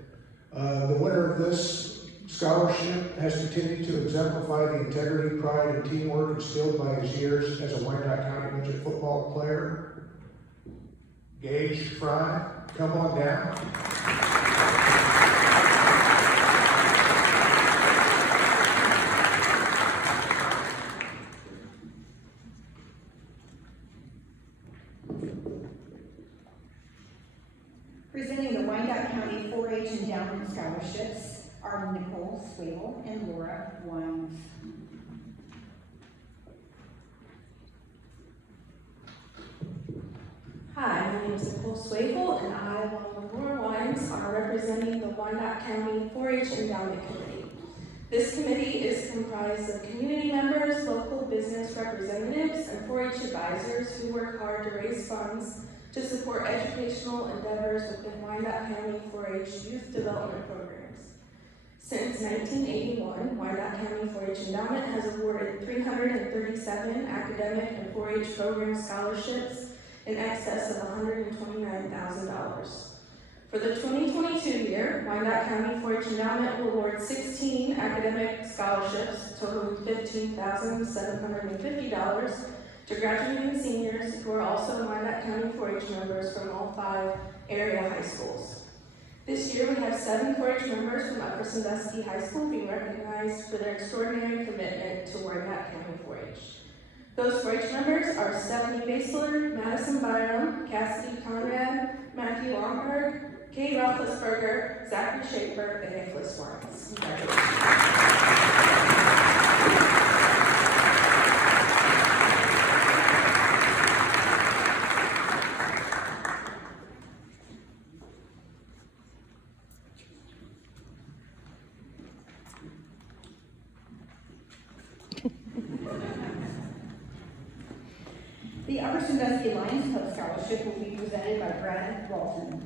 The winner of this scholarship has continued to exemplify the integrity, pride, and teamwork instilled by his years as a Wyandotte County midget football player. Gage Fry, come on down. Presenting the Wyandotte County 4-H Endowment Scholarships are Nicole Swable and Laura Wines. Hi, my name is Nicole Swable, and I, along with Laura Wines, are representing the Wyandotte County 4-H Endowment Committee. This committee is comprised of community members, local business representatives, and 4-H advisors who work hard to raise funds to support educational endeavors within Wyandotte County 4-H youth development programs. Since 1981, Wyandotte County 4-H Endowment has awarded 337 academic and 4-H program scholarships in excess of $129,000. For the 2022 year, Wyandotte County 4-H Endowment will award 16 academic scholarships totaling $15,750 to graduating seniors who are also Wyandotte County 4-H members from all 5 area high schools. This year we have 7 4-H members from Upper Sandusky High School being recognized for their extraordinary commitment to Wyandotte County 4-H. Those 4-H members are Stephanie Basler, Madison Byram, Cassidy Conrad, Matthew Longberg, Kay Roethlisberger, Zachary Schaefer, and Nicholas Lawrence. The Upper Sandusky Lions Club Scholarship will be presented by Brad Walton.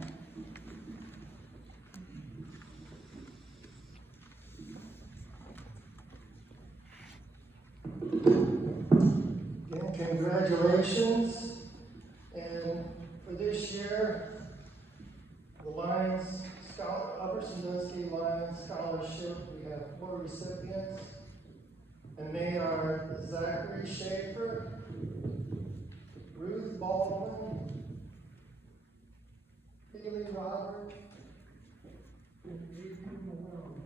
Again, congratulations. And for this year, the Lions, Upper Sandusky Lions Scholarship, we have 4 recipients. And they are Zachary Schaefer, Ruth Baldwin, Haley Robert, and Adrian Malone.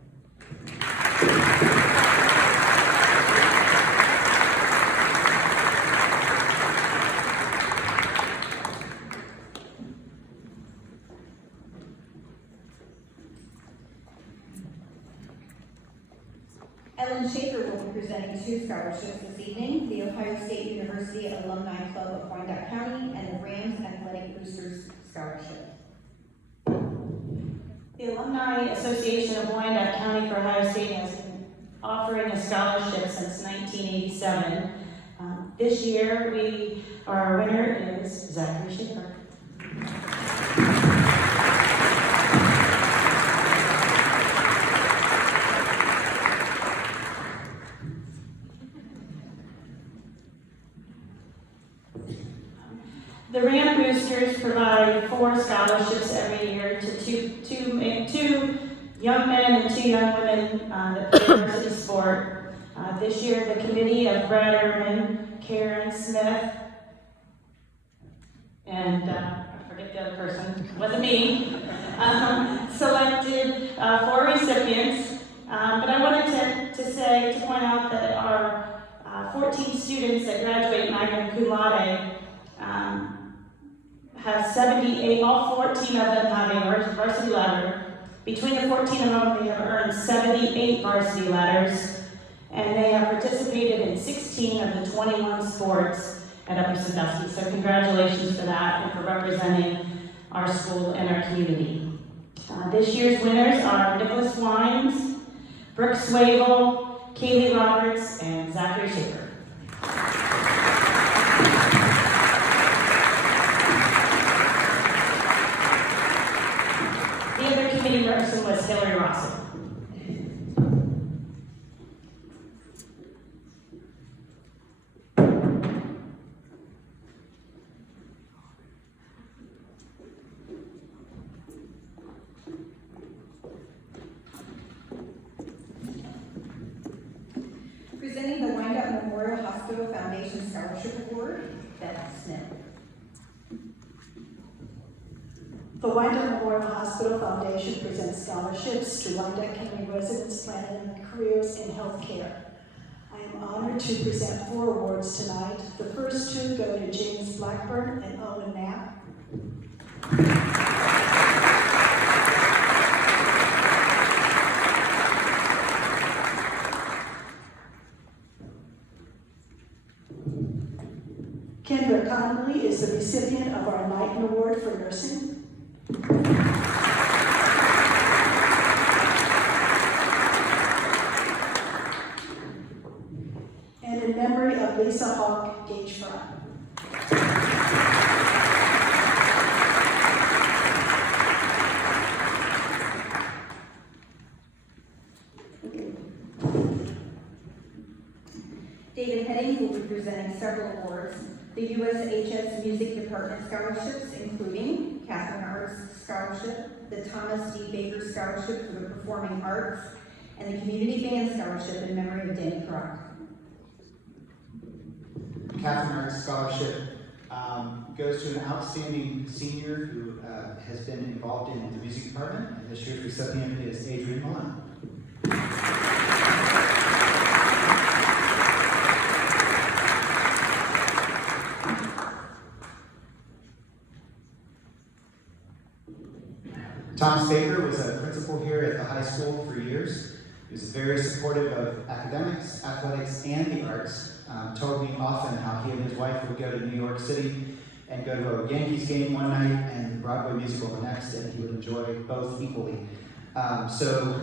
Ellen Schaefer will be presenting 2 scholarships this evening, the Ohio State University Alumni Club of Wyandotte County and the Rams Athletic Boosters Scholarship. The Alumni Association of Wyandotte County for Ohio State has been offering a scholarship since 1987. This year, our winner is Zachary Schaefer. The Ram Boosters provide 4 scholarships every year to two young men and 2 young women that play varsity sport. This year, the committee of Brad Ehrman, Karen Smith, and I forget the other person, wasn't me, selected 4 recipients. But I wanted to point out that our 14 students that graduate magna cum laude have 78, all 14 of them have a varsity ladder. Between the 14 of them, they have earned 78 varsity ladders, and they have participated in 16 of the 21 sports at Upper Sandusky. So congratulations for that and for representing our school and our community. This year's winners are Nicholas Wines, Brooke Swable, Kaylee Roberts, and Zachary Schaefer. The other committee person was Hillary Rossum. Presenting the Wyandotte Memorial Hospital Foundation Scholarship Award, Beth Smith. The Wyandotte Memorial Hospital Foundation presents scholarships to Wyandotte County residents planning careers in healthcare. I am honored to present 4 awards tonight. The first 2 go to James Blackburn and Owen Knapp. Kendra Connolly is the recipient of our Knighton Award for Nursing. And in memory of Lisa Hawk Gage Fry. David Headings will be presenting several awards. The USHS Music Department scholarships, including Catherine Arts Scholarship, the Thomas D. Baker Scholarship for the Performing Arts, and the Community Band Scholarship in memory of Danny Kroc. Catherine Arts Scholarship goes to an outstanding senior who has been involved in the music department, and this year's recipient is Adrian Milan. Thomas Baker was a principal here at the high school for years. He was very supportive of academics, athletics, and the arts. Told me often how he and his wife would go to New York City and go to a Yankees game one night and the Broadway musical the next, and he would enjoy both equally. So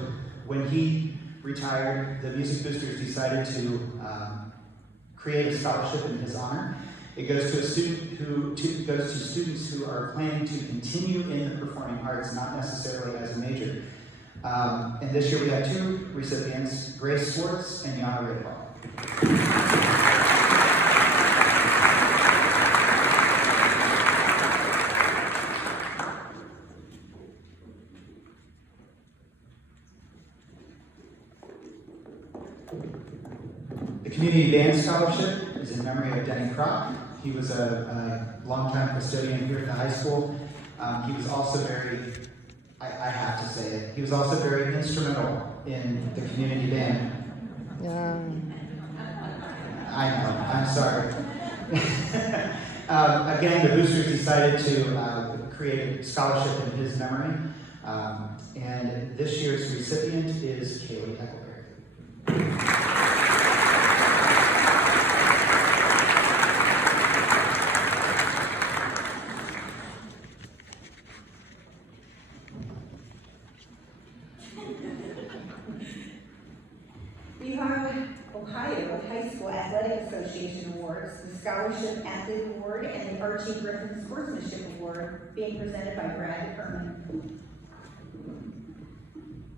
when he retired, the Music Boosters decided to create a scholarship in his honor. It goes to students who are planning to continue in the performing arts, not necessarily as a major. And this year we have 2 recipients, Grace Swartz and Yana Radeball. The Community Band Scholarship is in memory of Danny Kroc. He was a longtime custodian here at the high school. He was also very, I have to say it, he was also very instrumental in the community band. I know, I'm sorry. Again, the boosters decided to create a scholarship in his memory. And this year's recipient is Kaylee Eckleberry. Ohio High School Athletic Association Awards, the Scholarship Athlete Award, and the Archie Griffin Sportsmanship Award being presented by Brad Herman.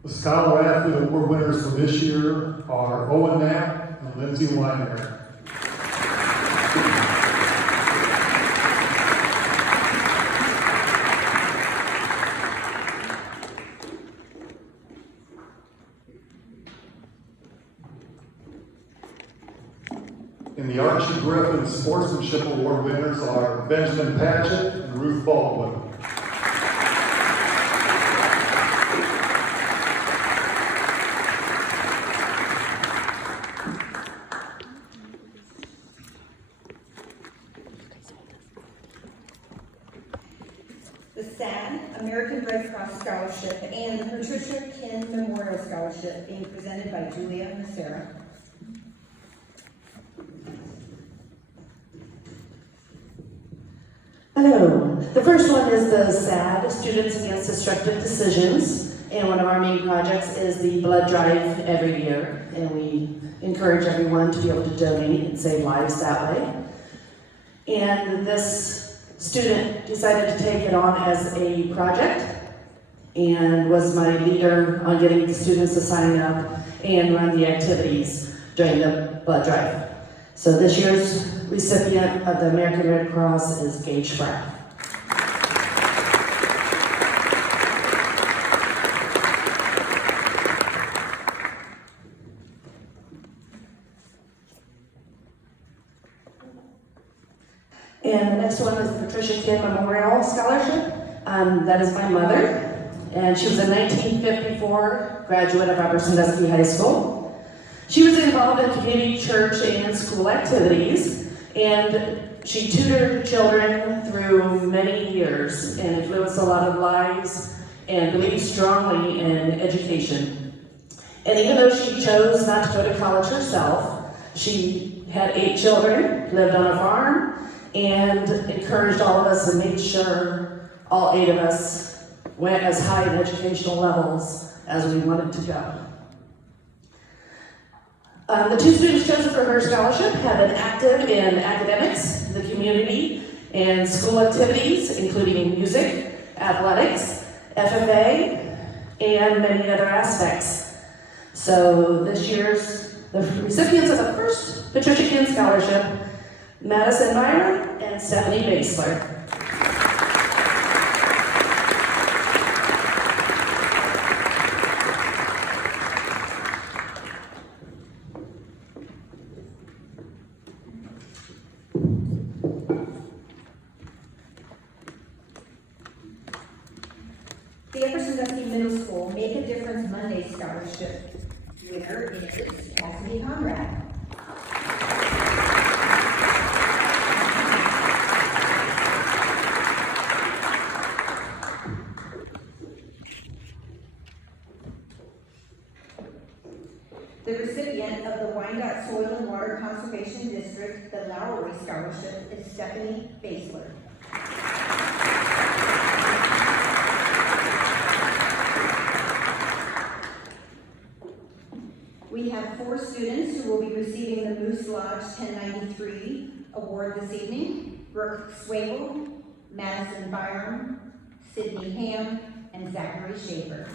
The Scholar Athlete Award winners for this year are Owen Knapp and Lindsay Weiner. And the Archie Griffin Sportsmanship Award winners are Benjamin Patchett and Ruth Baldwin. The SAD, American Red Cross Scholarship, and the Patricia Kin Memorial Scholarship being presented by Julia Macera. Hello. The first one is the SAD, Students Against Destructive Decisions. And one of our main projects is the blood drive every year. And we encourage everyone to be able to donate and save lives that way. And this student decided to take it on as a project and was my leader on getting the students to sign up and run the activities during the blood drive. So this year's recipient of the American Red Cross is Gage Fry. Michigan Memorial Scholarship. That is my mother, and she was a 1954 graduate of Robert Sandusky High School. She was involved in community, church, and school activities, and she tutored children through many years and influenced a lot of lives and believed strongly in education. And even though she chose not to go to college herself, she had 8 children, lived on a farm, and encouraged all of us and made sure all 8 of us went as high in educational levels as we wanted to go. The 2 students chosen for her scholarship have been active in academics, the community, and school activities, including music, athletics, FFA, and many other aspects. So this year's, the recipients of the first Patricia King Scholarship, Madison Byron and Stephanie Basler. The Upper Sandusky Middle School Make a Difference Monday Scholarship winner is Cassidy Conrad. The recipient of the Wyandotte Soil and Water Conservation District, the Lowry Scholarship, is Stephanie Basler. We have 4 students who will be receiving the Moose Lodge 1093 award this evening: Brooke Swable, Madison Byram, Sydney Ham, and Zachary Schaefer.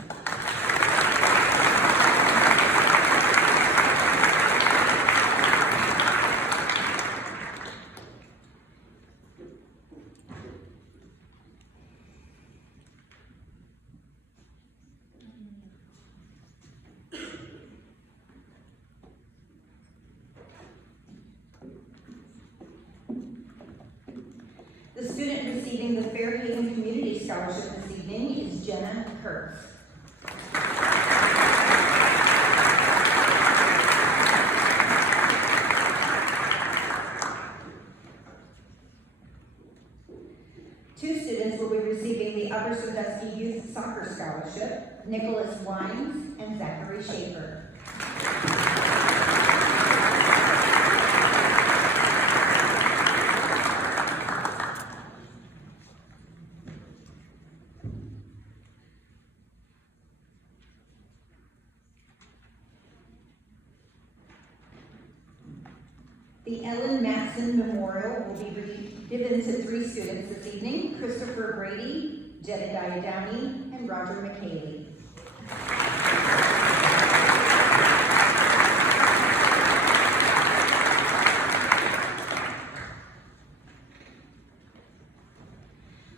The student receiving the Fairhaven Community Scholarship this evening is Jenna Kurtz. Two students will be receiving the Upper Sandusky Youth Soccer Scholarship, Nicholas Wines and Zachary Schaefer. The Ellen Matson Memorial will be given to 3 students this evening: Christopher Brady, Jedediah Downey, and Roger McKaylee.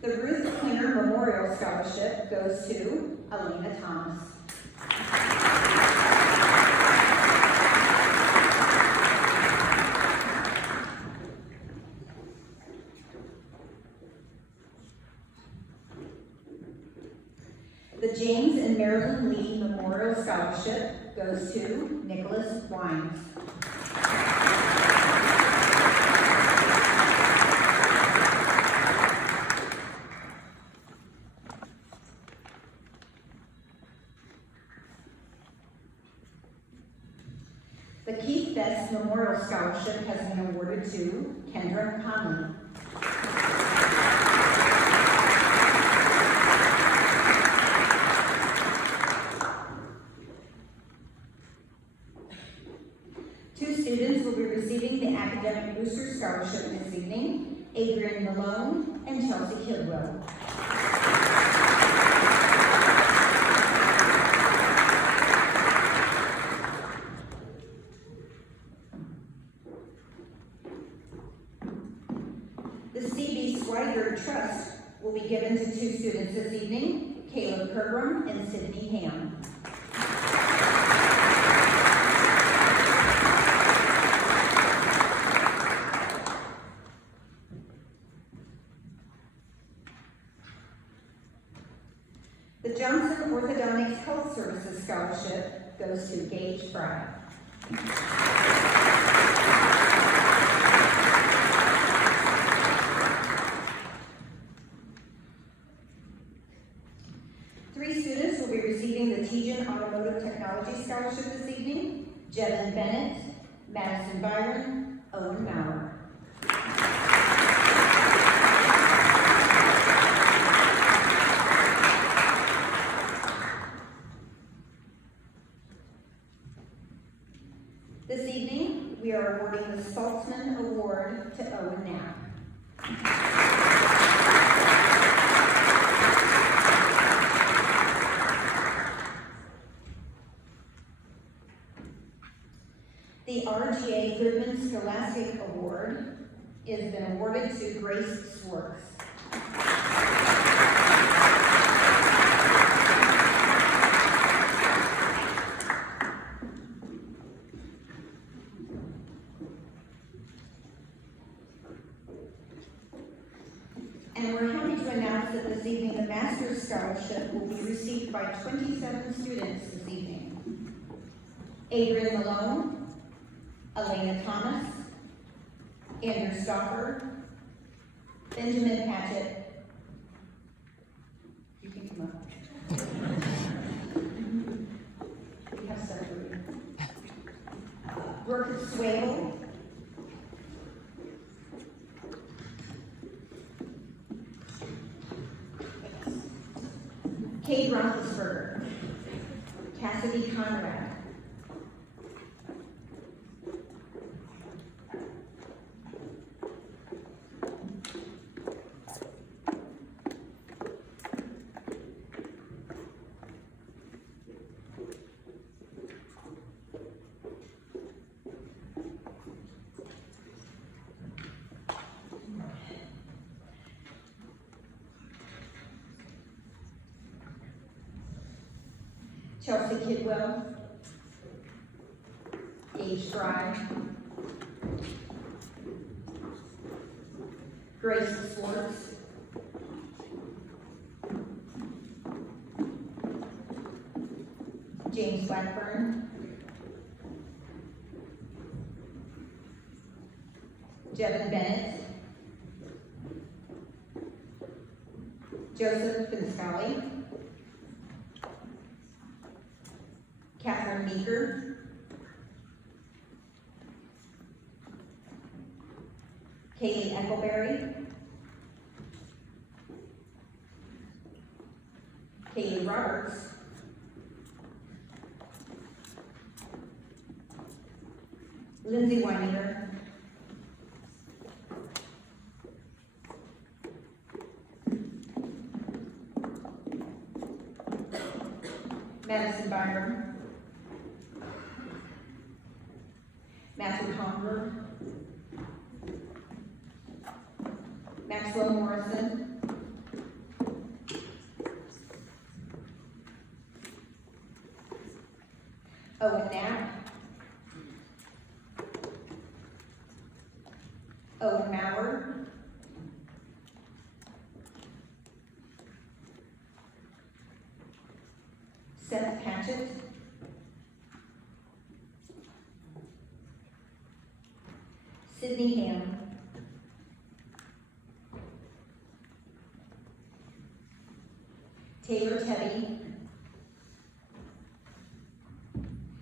The Ruth Klinger Memorial Scholarship goes to Alina Thomas. The James and Marilyn Lee Memorial Scholarship goes to Nicholas Wines. The Keith Best Memorial Scholarship has been awarded to Kendra Conley. Two students will be receiving the Academic Booster Scholarship this evening: Adrian Malone and Chelsea Kidwell. The C.B. Swigert Trust will be given to 2 students this evening: Caleb Pergram and Sydney Ham. The Johnson Orthodontics Health Services Scholarship goes to Gage Fry. Three students will be receiving the Tejan Automotive Technology Scholarship this evening: Jevin Bennett, Madison Byron, Owen Maurer. This evening, we are awarding the Saltzman Award to Owen Knapp. The RGA Goodman Scholastic Award has been awarded to Grace Swartz. And we're happy to announce that this evening the Master's Scholarship will be received by 27 students this evening: Adrian Malone, Elena Thomas, Andrew Stoffer, Benjamin Patchett. You can come up. We have stuff for you. Brooke Swale, Kate Roethlisberger, Cassidy Conrad, Chelsea Kidwell, Gage Fry, Grace Swartz, James Blackburn, Jevin Bennett, Joseph Finscali, Catherine Meeker, Kaylee Eckleberry, Kaylee Roberts, Lindsay Weininger, Madison Byron, Matthew Conger, Maxwell Morrison, Owen Knapp, Owen Maurer, Seth Patchett, Sydney Ham, Taylor Teddy,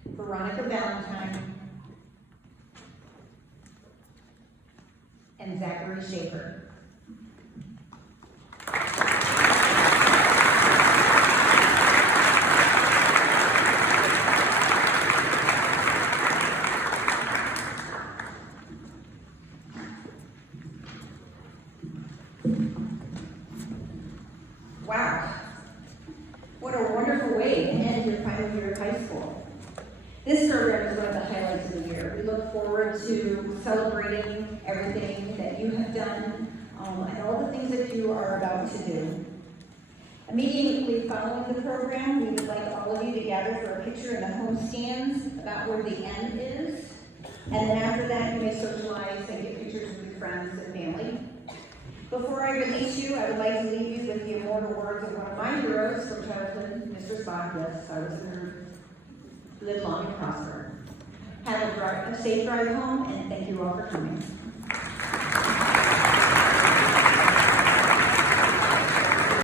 Veronica Valentine, and Zachary Schaefer. Wow, what a wonderful way to end your final year of high school. This program is one of the highlights of the year. We look forward to celebrating everything that you have done and all the things that you are about to do. Immediately following the program, we would like all of you to gather for a picture in the home stands about where the end is. And then after that, you may socialize and get pictures with your friends and family. Before I release you, I would like to leave you with the immortal words of one of my heroes from childhood spot, yes, I was there. Live long and prosper. Have a safe drive home, and thank you all for coming.